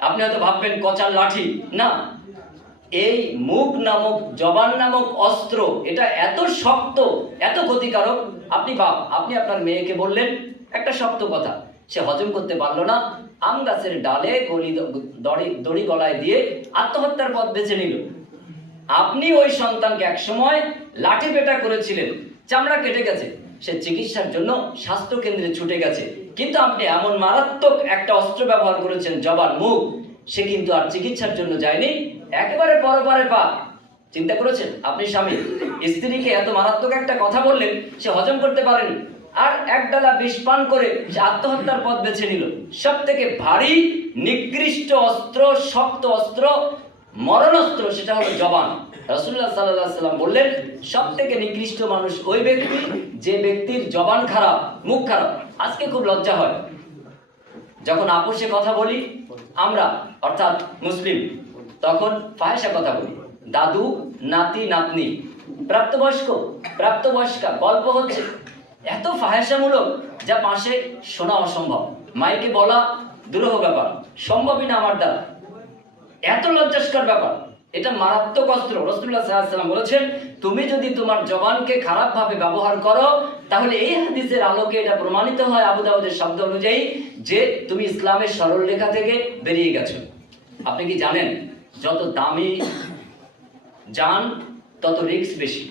আপনি হয়তো ভাববেন কচার লাঠি, না। এই মুখ নামক, জবান নামক অস্ত্র, এটা এত শক্ত, এত ক্ষতিকারক। আপনি আপনার মেয়েকে বললেন একটা শক্ত কথা, সে হজম করতে পারলো না, আম গাছের ডালে দড়ি গলায় দিয়ে আত্মহত্যার পথ বেছে নিল। আপনি ওই সন্তানকে একসময় লাঠি পেটা করেছিলেন, চামড়া কেটে গেছে, সে চিকিৎসার জন্য স্বাস্থ্য কেন্দ্রে ছুটে গেছে, কিন্তু আপনি এমন মারাত্মক একটা অস্ত্র ব্যবহার করেছেন, জবান, মুখ, সে কিন্তু আর চিকিৎসার জন্য যায়নি, একেবারে পরপারে পা। চিন্তা করেছেন আপনি স্বামী স্ত্রীকে এত মারাত্মক একটা কথা বললেন, সে হজম করতে পারেনি, আর এক ডালা বিষ পান করে সে আত্মহত্যার পথ বেছে নিল। সব থেকে ভারী নিকৃষ্ট অস্ত্র, শক্ত অস্ত্র, মরণাস্ত্র, সেটা হলো জবান। রাসূলুল্লাহ সাল্লাল্লাহু আলাইহি ওয়াসাল্লাম বললেন, সব থেকে নিকৃষ্ট মানুষ ওই ব্যক্তি যে ব্যক্তির জবান খারাপ, মুখ খারাপ। আজকে খুব লজ্জা হয় যখন আপোষে কথা বলি আমরা, অর্থাৎ মুসলিম, তখন ফাহেসা কথা বলি। দাদু, নাতি, নাতনি, প্রাপ্তবয়স্কা গল্প হচ্ছে, এত ফাহেসামূলক যা পাশে শোনা অসম্ভব, মাইকে বলা দুরূহ ব্যাপার, সম্ভবই না আমার দ্বারা, এত লজ্জাস্কর ব্যাপার। এটা মারাত্মক অস্ত্র। রাসূলুল্লাহ সাল্লাল্লাহু আলাইহি ওয়াসাল্লাম বলেছেন, তুমি যদি তোমার জবানকে খারাপ ভাবে ব্যবহার করো, তাহলে এই হাদিসের আলোকে এটা প্রমাণিত হয় আবু দাউদের শব্দ অনুযায়ী যে তুমি ইসলামের সরল রেখা থেকে বেরিয়ে গেছো। আপনি কি জানেন, যত দামি যান তত রিস্ক বেশি।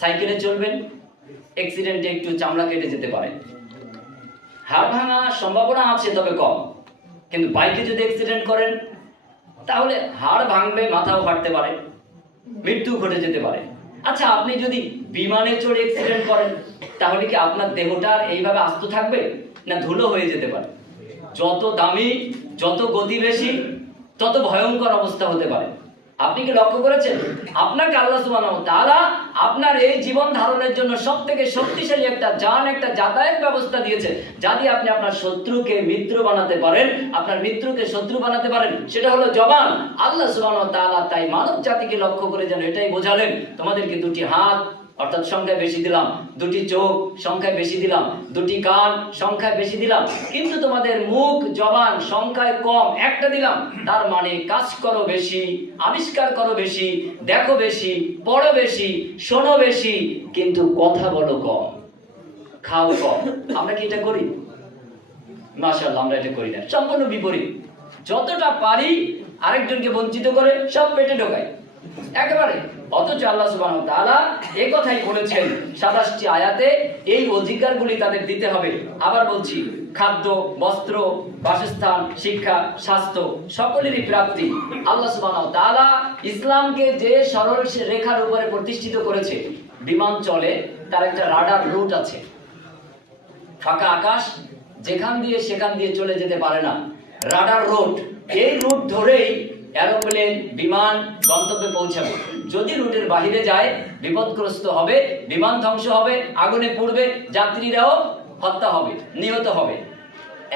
সাইকেলে চলবেন, অ্যাক্সিডেন্টে একটু চামড়া কেটে যেতে পারে, হাড় ভাঙা সম্ভাবনা আছে তবে কম। কিন্তু বাইকে যদি অ্যাক্সিডেন্ট করেন, তাহলে হাড় ভাঙবে, মাথাও ফাটতে পারে, মৃত্যু ঘটে যেতে পারে। আচ্ছা, আপনি যদি বিমানে চড়ে অ্যাক্সিডেন্ট করেন, তাহলে কি আপনার দেহটা এইভাবে আস্ত থাকবে, না ধুলো হয়ে যেতে পারে? যত দামি, যত গতি বেশি, তত ভয়ঙ্কর অবস্থা হতে পারে। আপনি কি লক্ষ্য করেছেন, আপনাকে আল্লাহ সুবহানাহু ওয়া তাআলা আপনার এই জীবন ধারণের জন্য সবথেকে শক্তিশালী একটা যান, একটা যাতায়াত ব্যবস্থা দিয়েছে, যা দিয়ে আপনি আপনার শত্রুকে মিত্র বানাতে পারেন, আপনার মিত্রকে শত্রু বানাতে পারেন, সেটা হলো জবান। আল্লাহ সুবহানাহু ওয়া তাআলা তাই মানব জাতিকে লক্ষ্য করে যেন এটাই বোঝালেন, তোমাদেরকে দুটি হাত, অর্থাৎ সংখ্যায় বেশি দিলাম, দুটি চোখ সংখ্যায় বেশি দিলাম, দুটি কান সংখ্যায় বেশি দিলাম, কিন্তু তোমাদের মুখ, জবান সংখ্যায় কম, একটা দিলাম। তার মানে কাজ করো বেশি, আবিষ্কার করো বেশি, দেখো বেশি, পড়ো বেশি, শোনো বেশি, কিন্তু কথা বলো কম, খাও কম। আমরা কি এটা করি? মাশাআল্লাহ, আমরা এটা করি না, সম্পূর্ণ বিপরীত। যতটা পারি আরেকজনকে বঞ্চিত করে সব পেটে ঢোকাই একেবারে। অথচ আল্লাহ সুবহানাহু ওয়া তাআলা এই কথাই বলেছেন ২৭টি আয়াতে, এই অধিকারগুলি তাদের দিতে হবে। আবার বলছি, খাদ্য, বস্ত্র, বাসস্থান, শিক্ষা, স্বাস্থ্য সকলেরই প্রাপ্তি। আল্লাহ সুবহানাহু ওয়া তাআলা ইসলামকে যে সরল রেখার উপরে প্রতিষ্ঠিত করেছে, বিমান চলে তার একটা রাডার রুট আছে, ফাঁকা আকাশ যেখান দিয়ে সেখান দিয়ে চলে যেতে পারে না, রাডার রুট। এই রুট ধরেই এরোপ্লেন, বিমান গন্তব্যে পৌঁছাবে। যদি রুটের বাইরে যায়, বিপদগ্রস্ত হবে, বিমান ধ্বংস হবে, আগুনে পুড়বে, যাত্রীরাও হত্যা হবে, নিহত হবে।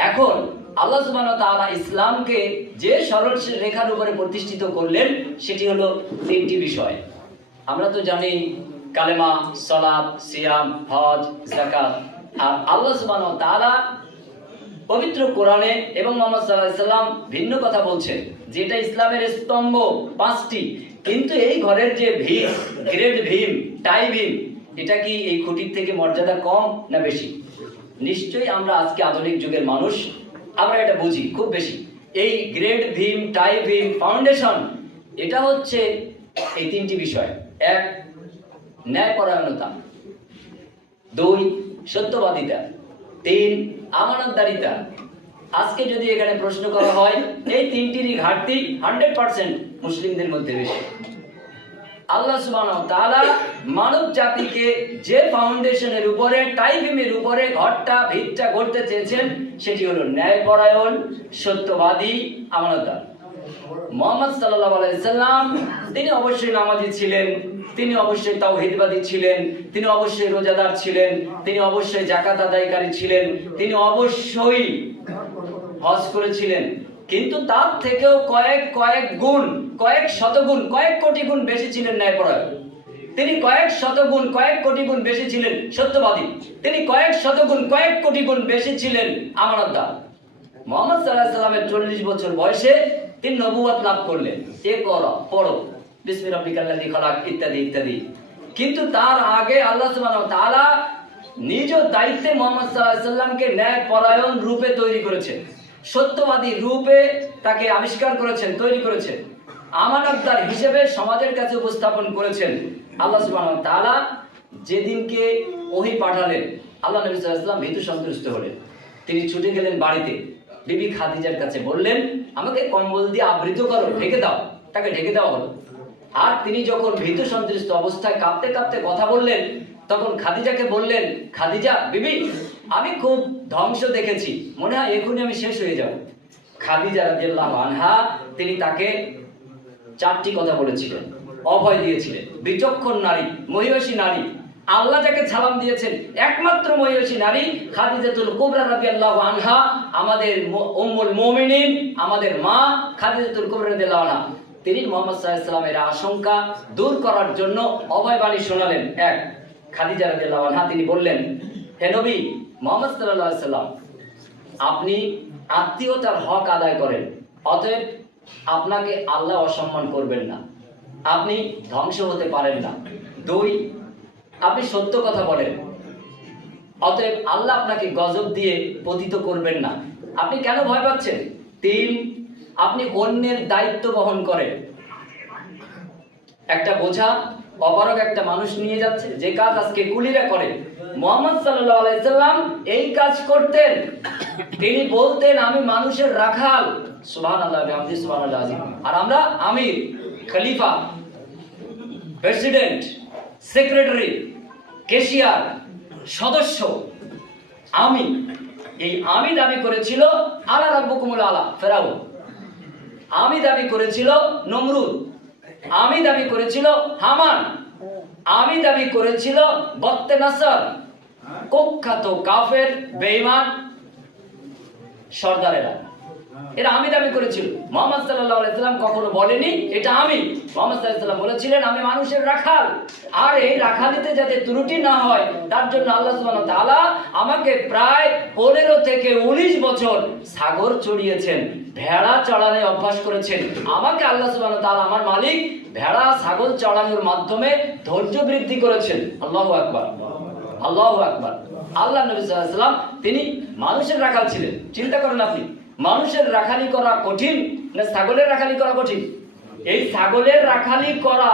এখন আল্লাহ সুবহানাহু ওয়া তাআলা ইসলামকে যে সরল রেখার উপরে প্রতিষ্ঠিত করলেন, সেটি হলো তিনটি বিষয়। আমরা তো জানি কালেমা, সালাত, সিয়াম, হজ, যাকাত। আর আল্লাহ সুবহানাহু ওয়া তাআলা পবিত্র কোরআনে এবং মুহাম্মদ সাল্লাল্লাহু আলাইহি সাল্লাম ভিন্ন কথা বলছেন, যেটা ইসলামের স্তম্ভ 5টি, কিন্তু এই ঘরের যে ভীম, গ্রেড ভীম, টাই ভীম, এটা কি এই খুঁটির থেকে মর্যাদা কম না বেশি? নিশ্চয়ই আমরা আজকে আধুনিক যুগের মানুষ, আমরা এটা বুঝি খুব বেশি। এই গ্রেড ভীম, টাই ভীম, ফাউন্ডেশন, এটা হচ্ছে এই তিনটি বিষয়। 1, ন্যায়পরায়ণতা, 2, সত্যবাদিতা, 3, আমানতদারিতা। আজকে যদি এখানে প্রশ্ন করা হয়, এই তিনটিরই ঘাটতি 100% মুসলিমদের মধ্যে বেশি। আল্লাহ সুবহানাহু ওয়া তাআলা মানব জাতিকে যে ফাউন্ডেশনের উপরে, টাইভিমের উপরে ঘরটা, ভিতটা গড়তে চেয়েছেন, সেটি হলো ন্যায়পরায়ণ, সত্যবাদী, আমানতদার। মুহাম্মদ সাল্লাল্লাহু আলাইহি সাল্লাম তিনি অবশ্যই নামাজি ছিলেন, তিনি অবশ্যই তাওহীদবাদী ছিলেন, তিনি অবশ্যই রোজাদার ছিলেন, তিনি অবশ্যই যাকাত আদায়কারী ছিলেন, তিনি অবশ্যই হজ করেছিলেন, কিন্তু তার থেকেও কয়েক গুণ, কয়েক শতগুণ, কয়েক কোটি গুণ বেশি ছিলেন ন্যায়পরায়ণ। তিনি কয়েক শতগুণ, কয়েক কোটি গুণ বেশি ছিলেন সত্যবাদী, তিনি কয়েক শতগুণ, কয়েক কোটি গুণ বেশি ছিলেন আমানতদার। মুহাম্মদ সাল্লাল্লাহু আলাইহি সাল্লামের 40 বছর বয়সে তিনি নবুয়ত লাভ করলেন, পড়ো বিসমি রাব্বিকাল্লাযী খালাক ইত্যাদি ইত্যাদি। কিন্তু তার আগে আল্লাহ সুবহানাহু ওয়া তাআলা নিজ দায়িত্বে মুহাম্মদ সাল্লাল্লাহু আলাইহি সাল্লামকে ন্যায়পরায়ণ রূপে তৈরি করেছেন, সত্যবাদী রূপে তাকে আবিষ্কার করেছেন, তৈরি করেছেন। আমানতদার হিসেবে সমাজের কাছে উপস্থাপন করেছেন। আল্লাহ সুবহানাহু ওয়া তাআলা যেদিনকে ওহী পাঠালেন, আল্লাহ নবী সাল্লাল্লাহু আলাইহি ওয়াসাল্লাম ভীতু সন্ত্রস্ত হলেন। তিনি ছুটে গেলেন বাড়িতে, বিবি খাদিজার কাছে বললেন, আমাকে কম্বল দিয়ে আবৃত করো, ঢেকে দাও। তাকে ঢেকে দেওয়া হলো। আর তিনি যখন ভীতু সন্ত্রস্ত অবস্থায় কাঁপতে কাঁপতে কথা বললেন, তখন খাদিজাকে বললেন, খাদিজা বিবি, আমি খুব ধ্বংস দেখেছি, মনে হয় এখনই আমি শেষ হয়ে যাব। খাদিজা রাদিয়াল্লাহু আনহা তিনি তাকে 4টি কথা বলেছিলেন, অভয় দিয়েছিলেন। বিচক্ষণ নারী, মহিয়সী নারী, আল্লাহ যাকে সালাম দিয়েছেন একমাত্র মহিয়সী নারী খাদিজাতুল কুবরা রাদিয়াল্লাহু আনহা, আমাদের উম্মুল মুমিনিন, আমাদের মা খাদিজাতুল কুবরা রাদিয়াল্লাহু আনহা। তিনি মুহাম্মদ সাল্লাল্লাহু আলাইহি ওয়াসাল্লামের আশঙ্কা দূর করার জন্য অভয় বাণী শোনালেন। এক, খাদিজা রাদিয়াল্লাহু আনহা তিনি বললেন, হে নবী মুহাম্মদ সাল্লাল্লাহু আলাইহি ওয়াসাল্লাম, আপনি আত্মীয়তার হক আদায় করেন, অতএব আপনাকে আল্লাহ অসম্মান করবেন না, আপনি ধ্বংস হতে পারেন না। 2, আপনি সত্য কথা বলেন, অতএব আল্লাহ আপনাকে গজব দিয়ে পতিত করবেন না। আপনি কেন ভয় পাচ্ছেন? 3, আপনি অন্যের দায়িত্ব বহন করেন। একটা বোঝা অপারগ একটা মানুষ নিয়ে যাচ্ছে, যে কাজ আজকে কুলিরা করে, মুহাম্মদ সাল্লাল্লাহু আলাইহি সাল্লাম এই কাজ করতেন। তিনি বলতেন, আমি মানুষের রাখাল, সুবহানাল্লাহ বিহামদিহি সুবহানাল্লাহ আযীম। আর আমরা আমির, খলিফা, প্রেসিডেন্ট, সেক্রেটারি, ক্যাশিয়ার, সদস্য। আমি দাবি করেছিল আলা রাব্বুকুমুল আলা ফেরাউন, আমি দাবি করেছিল নমরুদ, আমি দাবি করেছিল হামান, আমি দাবি করেছিল বক্তে নাসর, কুখ্যাত কাফের বেঈমান সর্দারেরা, এরা আমি দাবি করেছিল। মুহাম্মদ সাল্লাল্লাহু আলাইহি সাল্লাম কখনো বলেনি এটা আমি। মুহাম্মদ সাল্লাল্লাহু আলাইহি সাল্লাম বলেছিলেন, আমি মানুষের রাখাল। আর এই রাখালিতে যাতে ত্রুটি না হয় তার জন্য আল্লাহ সুবহানাহু ওয়া তাআলা আমাকে প্রায় 15 থেকে 19 বছর সাগর চড়িয়েছেন, ভেড়া চড়ানোর অভ্যাস করেছেন। আমাকে আল্লাহ সুবহানাহু ওয়া তাআলা, আমার মালিক, ভেড়া ছাগল চড়ানোর মাধ্যমে ধৈর্য বৃদ্ধি করেছেন। আল্লাহু আকবার, আল্লাহু আকবার। আল্লাহ নবী সাল্লাল্লাহু আলাইহি সাল্লাম তিনি মানুষের রাখাল ছিলেন। চিন্তা করেন আপনি, মানুষের রাখালি করা কঠিন না ছাগলের রাখালি করা কঠিন? এই ছাগলের রাখালি করা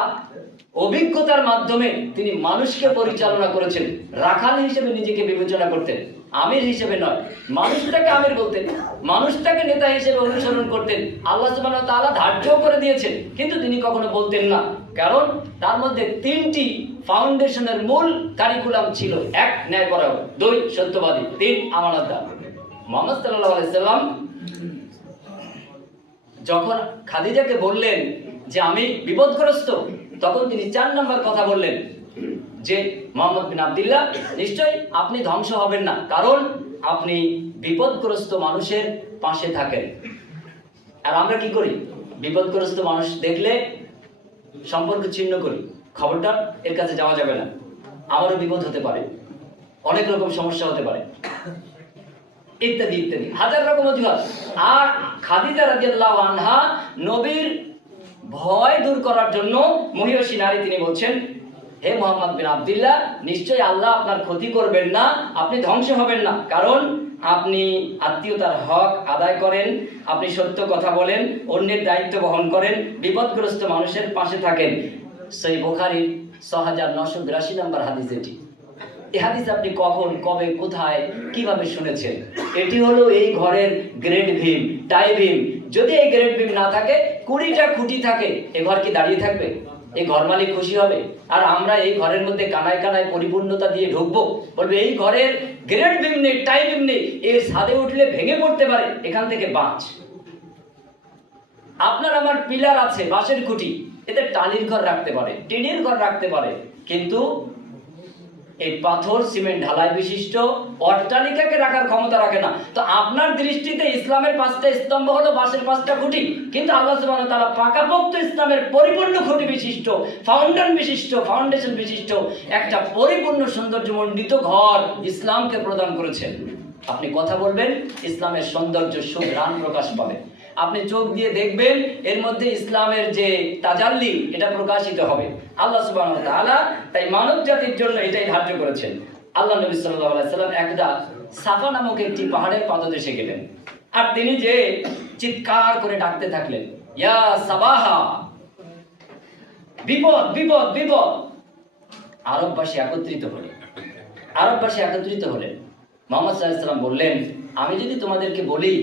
অভিজ্ঞতার মাধ্যমে তিনি মানুষকে পরিচালনা করেছেন। রাখাল হিসেবে নিজেকে বিবেচনা করতেন, আমির হিসেবে নয়। মানুষটাকে আমির বলতেন, মানুষটাকে নেতা হিসেবে অনুসরণ করতেন। আল্লাহ সুবহানাহু ওয়া তাআলা ধার্য করে দিয়েছেন, কিন্তু তিনি কখনো বলতেন না, কারণ তার মধ্যে 3টি ফাউন্ডেশনের মূল কারিকুলাম ছিল। 1, ন্যায়পরায়ণ; 2, সত্যবাদী; 3, আমানতদার। মুহাম্মদ সাল্লাল্লাহু আলাইহি সাল্লাম যখন খাদিজাকে বললেন যে আমি বিপদগ্রস্ত, তখন তিনি 4 নম্বর কথা বললেন যে মুহাম্মদ বিন আব্দুল্লাহ, নিশ্চয়ই আপনি ধ্বংস হবেন না, কারণ আপনি বিপদগ্রস্ত মানুষের পাশে থাকেন। আর আমরা কি করি? বিপদগ্রস্ত মানুষ দেখলে সম্পর্ক ছিন্ন করি, খবরদার এর কাছে যাওয়া যাবে না, আমারও বিপদ হতে পারে, অনেক রকম সমস্যা হতে পারে, ইত্যাদি ইত্যাদি, হাজার রকম অজুহাত। আর খাদিজা রাদিয়াল্লাহু আনহা নবীর ভয় দূর করার জন্য মহিয়সী নারী, তিনি বলছেন, হে মুহাম্মদ বিন আব্দুল্লাহ, নিশ্চয়ই আল্লাহ আপনার ক্ষতি করবেন না, আপনি ধ্বংস হবেন না, কারণ আপনি আত্মীয়তার হক আদায় করেন, আপনি সত্য কথা বলেন, অন্যের দায়িত্ব বহন করেন, বিপদগ্রস্ত মানুষের পাশে থাকেন। সহিহ বুখারীর 6982 নম্বর হাদিস এটি। এই হাদিস আপনি কখন, কবে, কোথায়, কিভাবে শুনেছেন? এটি হলো এই ঘরের গ্রেড ভীম, টাই ভীম। যদি এই গ্রেড ভীম না থাকে, 20টা খুঁটি থাকে, এই ঘর কি দাঁড়িয়ে থাকবে? এই ঘর মালিক খুশি হবে? আর আমরা এই ঘরের মধ্যে কানায় কানায় পরিপূর্ণতা দিয়ে ঢুকবো, বলবে এই ঘরের গ্রেড ভীম নেই, টাই ভীম নেই, এর ছাদে উঠলে ভেঙে পড়তে পারে, এখান থেকে বাঁচ। আপনার আমার পিলার আছে, বাঁশের খুঁটি, এতে টালির ঘর রাখতে পারে, টিনের ঘর রাখতে পারে, কিন্তু এই পাথর সিমেন্ট ঢালাই বিশিষ্ট অট্টালিকাকে রাখার ক্ষমতা রাখে না। তো আপনার দৃষ্টিতে ইসলামের 5টা স্তম্ভ হলো বাঁশের 5টা খুঁটি, কিন্তু আল্লাহ সুবহানাহু ওয়া তাআলা পাকাপোক্ত ইসলামের পরিপূর্ণ খুঁটি বিশিষ্ট, ফাউন্ডেশন বিশিষ্ট একটা পরিপূর্ণ সৌন্দর্যমণ্ডিত ঘর ইসলামকে প্রদান করেছেন। আপনি কথা বলবেন, ইসলামের সৌন্দর্য সুঘ্রাণ প্রকাশ পাবে। আপনি চোখ দিয়ে দেখবেন, এর মধ্যে ইসলামের যে তাজাল্লি, এটা প্রকাশিত হবে। আল্লাহ সুবহানাহু ওয়া তাআলা তাই মানব জাতির জন্য এটাই ধার্য করেছেন। আল্লাহ নবী সাল্লাল্লাহু আলাইহি সাল্লাম একদা সাফা নামক একটি পাহাড়ের পাদদেশে গেলেন, আর তিনি যে চিৎকার করে ডাকতে থাকলেন, ইয়া সাবাহা, বিপদ বিপদ বিপদ। আরববাসী একত্রিত হলেন। মুহাম্মদ সাল্লাল্লাহু আলাইহি ওয়াসাল্লাম বললেন, আমি যদি তোমাদেরকে বলি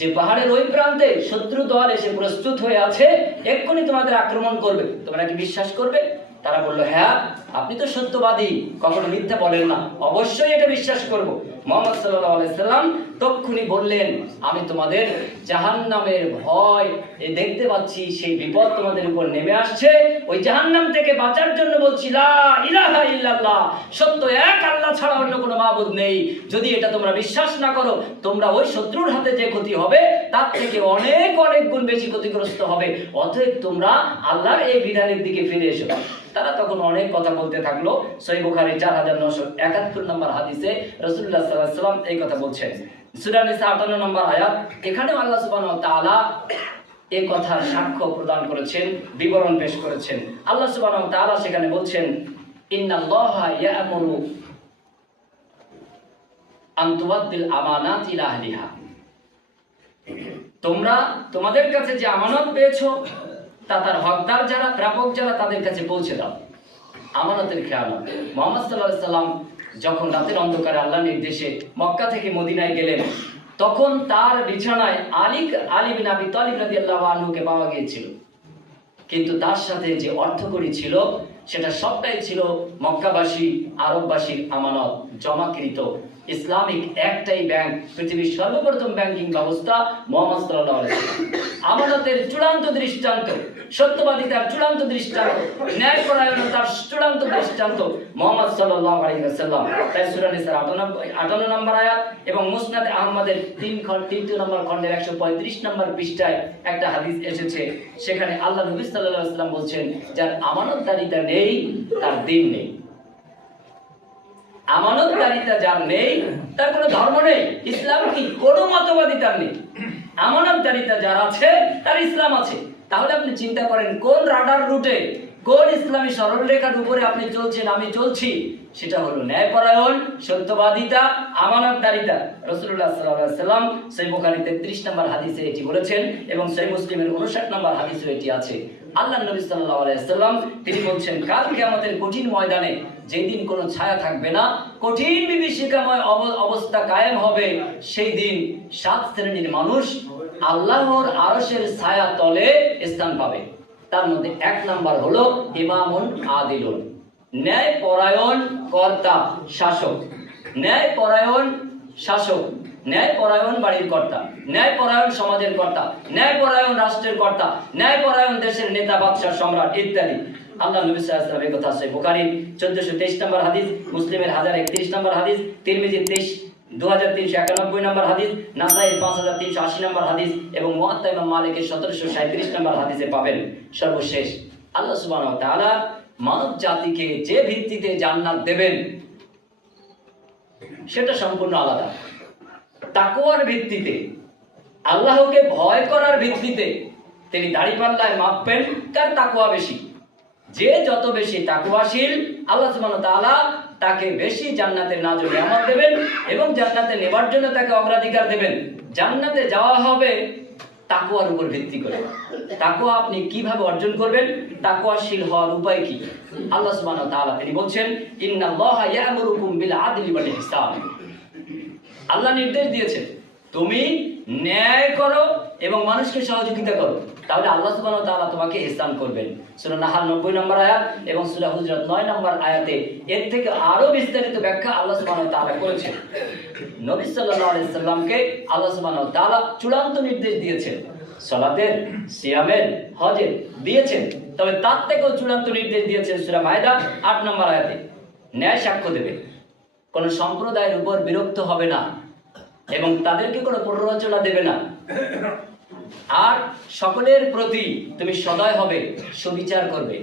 যে পাহাড়ের ওই প্রান্তে শত্রু দল এসে প্রস্তুত হয়ে আছে, এক্ষুনি তোমাদের আক্রমণ করবে, তোমরা কি বিশ্বাস করবে? তারা বলল, হ্যাঁ, আপনি তো সত্যবাদী, কখনো মিথ্যা বলেন না, অবশ্যই এটা বিশ্বাস করব। মুহাম্মদ সাল্লাল্লাহু আলাইহি সাল্লাম তক্ষুনি বললেন, আমি তোমাদের জাহান্নামের ভয় দেখতে পাচ্ছি, সেই বিপদ তোমাদের উপর নেমে আসছে, ওই জাহান্নাম থেকে বাঁচার জন্য বলছি, লা ইলাহা ইল্লাল্লাহ, সত্য এক আল্লাহ ছাড়া অন্য কোনো মাবুদ নেই। যদি এটা তোমরা বিশ্বাস না করো, তোমরা ওই শত্রুর হাতে যে ক্ষতি হবে তার থেকে অনেক অনেক গুণ বেশি ক্ষতিগ্রস্ত হবে। অতএব তোমরা আল্লাহর এই বিধানের দিকে ফিরে এসো। তারা তখন অনেক কথা বলতে থাকলো। সহিহ বুখারী 4971 নম্বর হাদিসে রাসূলুল্লাহ সাল্লাল্লাহু আলাইহি ওয়াসাল্লাম এই কথা বলছেন। সূরা নিসা 58 নম্বর আয়াত, এখানেও আল্লাহ সুবহানাহু ওয়া তাআলা এই কথার সাক্ষ্য প্রদান করেছেন, বিবরণ পেশ করেছেন। আল্লাহ সুবহানাহু ওয়া তাআলা সেখানে বলছেন, ইন্নাল্লাহা ইয়া'মুরু আন তুওয়াদ্দিল আমানাত ইলা আহলিহা, তোমরা তোমাদের কাছে যে আমানত পেয়েছো তা তার হকদার যারা, প্রাপক যারা, তাদের কাছে পৌঁছে দাও। আমানতের খেয়ানত। মুহাম্মদ সাল্লাল্লাহু আলাইহি ওয়াসাল্লাম যখন রাতের অন্ধকারে আল্লাহর নির্দেশে মক্কা থেকে মদিনায় গেলেন, তখন তার বিছানায় আলী বিন আবি তালিব রাদিয়াল্লাহু আনহুকে পাওয়া গিয়েছিল। কিন্তু তার সাথে যে অর্থকড়ি ছিল সেটা সবটাই ছিল মক্কাবাসী আরববাসীর আমানত, জমাকৃত ইসলামিক একটাই ব্যাংক, পৃথিবীর সর্বপ্রথম ব্যাংকিং ব্যবস্থা মুহাম্মদ সাল্লাল্লাহু আলাইহি ওয়াসাল্লাম। আমানতের চূড়ান্ত দৃষ্টান্ত, সত্যবাদিতার চূড়ান্ত দৃষ্টান্ত, ন্যায়পরায়ণতার চূড়ান্ত দৃষ্টান্ত মুহাম্মদ সাল্লাল্লাহু আলাইহি ওয়াসাল্লাম। তাই সূরা নিসার 58 নম্বর আয়াত এবং মুসনাদ আহমদের 3 নম্বর খণ্ডের 135 নম্বর পৃষ্ঠায় একটা হাদিস এসেছে। সেখানে আল্লাহ নবী সাল্লাল্লাহু আলাইহি ওয়াসাল্লাম বলছেন, যার আমানতদারিতা নেই তার দ্বীন নেই। আমানতদারিতা যার নেই তার কোনো ধর্ম নেই, ইসলাম কি কোনো মতবাদী তার নেই। আমানতদারিতা যার আছে তার ইসলাম আছে। তাহলে আপনি চিন্তা করেন, কোন রাডার রুটে, কোন ইসলামী সরলরেখার উপরে আপনি চলছেন, আমি চলছি? সেটা হলো ন্যায়পরায়ণ, সত্যবাদিতা, আমানতদারিতা। রাসূলুল্লাহ সাল্লাল্লাহু আলাইহি ওয়াসাল্লাম সহিহ বুখারী 33 নম্বর হাদিসে এটি বলেছেন এবং সহিহ মুসলিমের 59 নম্বর হাদিসে এটি আছে। আল্লাহ নবী সাল্লাল্লাহু আলাইহি ওয়াসাল্লাম তিনি বলছেন, কাল কিয়ামতের কঠিন ময়দানে, যেদিন কোনো ছায়া থাকবে না, কঠিন বিভীষিকাময় অবস্থা কায়েম হবে, সেই দিন 7 শ্রেণীর মানুষ আল্লাহর আরশের ছায়া তলে স্থান পাবে। তার মধ্যে 1 নাম্বার হলো ইমামুন আদিলুন, ন্যায়পরায়ণ কর্তা, শাসক। ন্যায়পরায়ণ শাসক, ন্যায়পরায়ণ বাড়ির কর্তা, ন্যায়পরায়ণ সমাজের কর্তা, ন্যায়পরায়ণ রাষ্ট্রের কর্তা, ন্যায়পরায়ণ দেশের নেতা, বাদশা, সম্রাট ইত্যাদি। আল্লাহ নবী সাল্লাল্লাহু আলাইহি ওয়াসাল্লাম এই কথা সহিহ বুখারী 1423 নম্বর হাদিস, মুসলিমের 1031 নম্বর হাদিস, তিরমিজির 2391 নম্বর হাদিস, নাসাইর 5380 নম্বর হাদিস এবং মুয়াত্তা ইমাম মালিকের 1737 নম্বর হাদিসে পাবেন। সর্বশেষ আল্লাহ সুবহানাহু ওয়া তাআলা মানব জাতিকে যে ভিত্তিতে জান্নাত দেবেন সেটা সম্পূর্ণ আলাদা। তাকওয়ার ভিত্তিতে, আল্লাহকে ভয় করার ভিত্তিতে তিনি দাড়িপাল্লায় মাপবেন কার তাকওয়া বেশি। যে যত বেশি তাকওয়াশীল, আল্লাহ সুবহানাহু ওয়া তাআলা তাকে বেশি জান্নাতের নাজুল নিয়ামত দেবেন এবং জান্নাতে নেবার জন্য তাকে অগ্রাধিকার দেবেন। জান্নাতে যাওয়া হবে তাকওয়ার উপর ভিত্তি করে। তাকওয়া আপনি কিভাবে অর্জন করবেন, তাকওয়াশীল হওয়ার উপায় কি? আল্লাহ সুবহানাহু ওয়া তাআলা তিনি বলছেন, ইন্নাল্লাহা ইয়া'মুরুকুম বিল আদলি ওয়াল ইহসান। আল্লাহ নির্দেশ দিয়েছেন তুমি ন্যায় করো এবং মানুষকে সহযোগিতা করো, তাহলে আল্লাহ সুবহানাহু ওয়া তাআলা তোমাকে ইহসান করবেন। সূরা নাহাল 90 নম্বর আয়াত এবং সূরা হুজরাত 9 নম্বর আয়াতে এর থেকে আরো বিস্তারিত ব্যাখ্যা আল্লাহ সুবহানাহু ওয়া তাআলা করেছেন। নবী সাল্লাল্লাহু আলাইহি সাল্লামকে আল্লাহ সুবহানাহু ওয়া তাআলা চূড়ান্ত নির্দেশ দিয়েছেন, সালাতের, সিয়ামের, হজের দিয়েছেন। তবে তার থেকেও চূড়ান্ত নির্দেশ দিয়েছেন সূরা মায়দা 8 নম্বর আয়াতে, ন্যায় সাক্ষ্য দেবে, কোন সম্প্রদায়ের উপর বিরক্ত হবে না এবং তাদেরকে কোনো প্ররোচনা দেবে না, আর সকলের প্রতি তুমি সদয় হবে, সুবিচার করবে।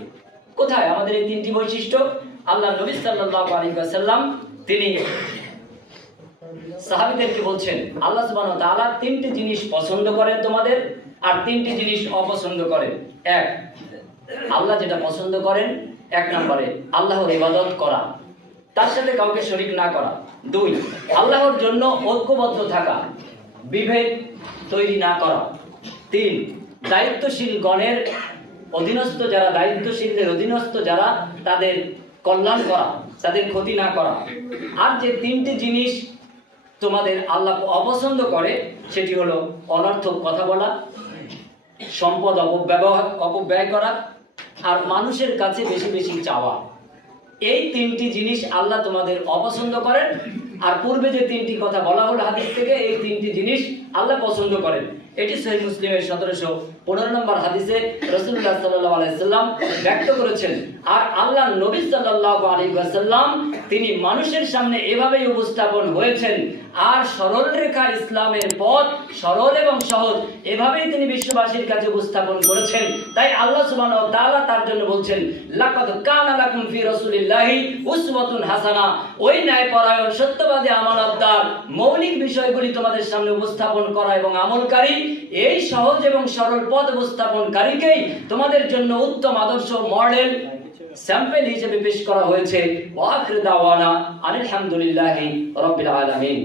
কোথায় আমাদের এই 3টি বৈশিষ্ট্য? আল্লাহ নবী সাল্লাল্লাহু আলাইহি ওয়াসাল্লাম তিনি সাহাবীদেরকে বলছেন, আল্লাহ সুবহানাহু ওয়া তাআলা 3টি জিনিস পছন্দ করেন তোমাদের, আর 3টি জিনিস অপছন্দ করেন। 1, আল্লাহ যেটা পছন্দ করেন, 1 নম্বরে আল্লাহর ইবাদত করা, তার সাথে কাউকে শরীক না করা। 2, আল্লাহর জন্য ঐক্যবদ্ধ থাকা, বিভেদ তৈরি না করা। 3, দায়িত্বশীল গণের অধীনস্থ যারা, দায়িত্বশীলদের অধীনস্থ যারা, তাদের কল্যাণ করা, তাদের ক্ষতি না করা। আর যে তিনটি জিনিস তোমাদের আল্লাহ অপছন্দ করে সেটি হলো অনর্থক কথা বলা, সম্পদ অপব্যয় করা, আর মানুষের কাছে বেশি বেশি চাওয়া। এই তিনটি জিনিস আল্লাহ তোমাদের অপছন্দ করেন। আর পূর্বে যে তিনটি কথা বলা হলো হাদিস থেকে, এই তিনটি জিনিস আল্লাহ পছন্দ করেন। এটি সহিহ মুসলিমের 1715 নম্বর হাদিসে রাসূলুল্লাহ সাল্লাল্লাহু আলাইহি ওয়াসাল্লাম ব্যক্ত করেছেন। আর আল্লাহ নবী সাল্লাল্লাহু আলাইহি ওয়াসাল্লাম তিনি মানুষের সামনে এভাবেই উপস্থাপন হয়েছেন। আর সরল রেখা ইসলামের পথ, সরল এবং সহজ, এভাবেই তিনি বিশ্ববাসীর কাছে উপস্থাপন করেছেন। তাই আল্লাহ সুবহানাহু ওয়া তাআলা তার জন্য বলছেন, লাকাদ কানা লাকুম ফি রাসূলিল্লাহি উসওয়াতুন হাসানা। ওই ন্যায়পরায়ণ, সত্যবাদী, আমানতদার মৌলিক বিষয়গুলি তোমাদের সামনে উপস্থাপন করা এবং আমলকারী, এই সহজ এবং সরল পথ উপস্থাপনকারীকেই তোমাদের জন্য উত্তম আদর্শ, মডেল, স্যাম্পল হিসেবে পেশ করা হয়েছে। ওয়া আখিরু দাওয়ানা আলহামদুলিল্লাহি রাব্বিল আলামিন।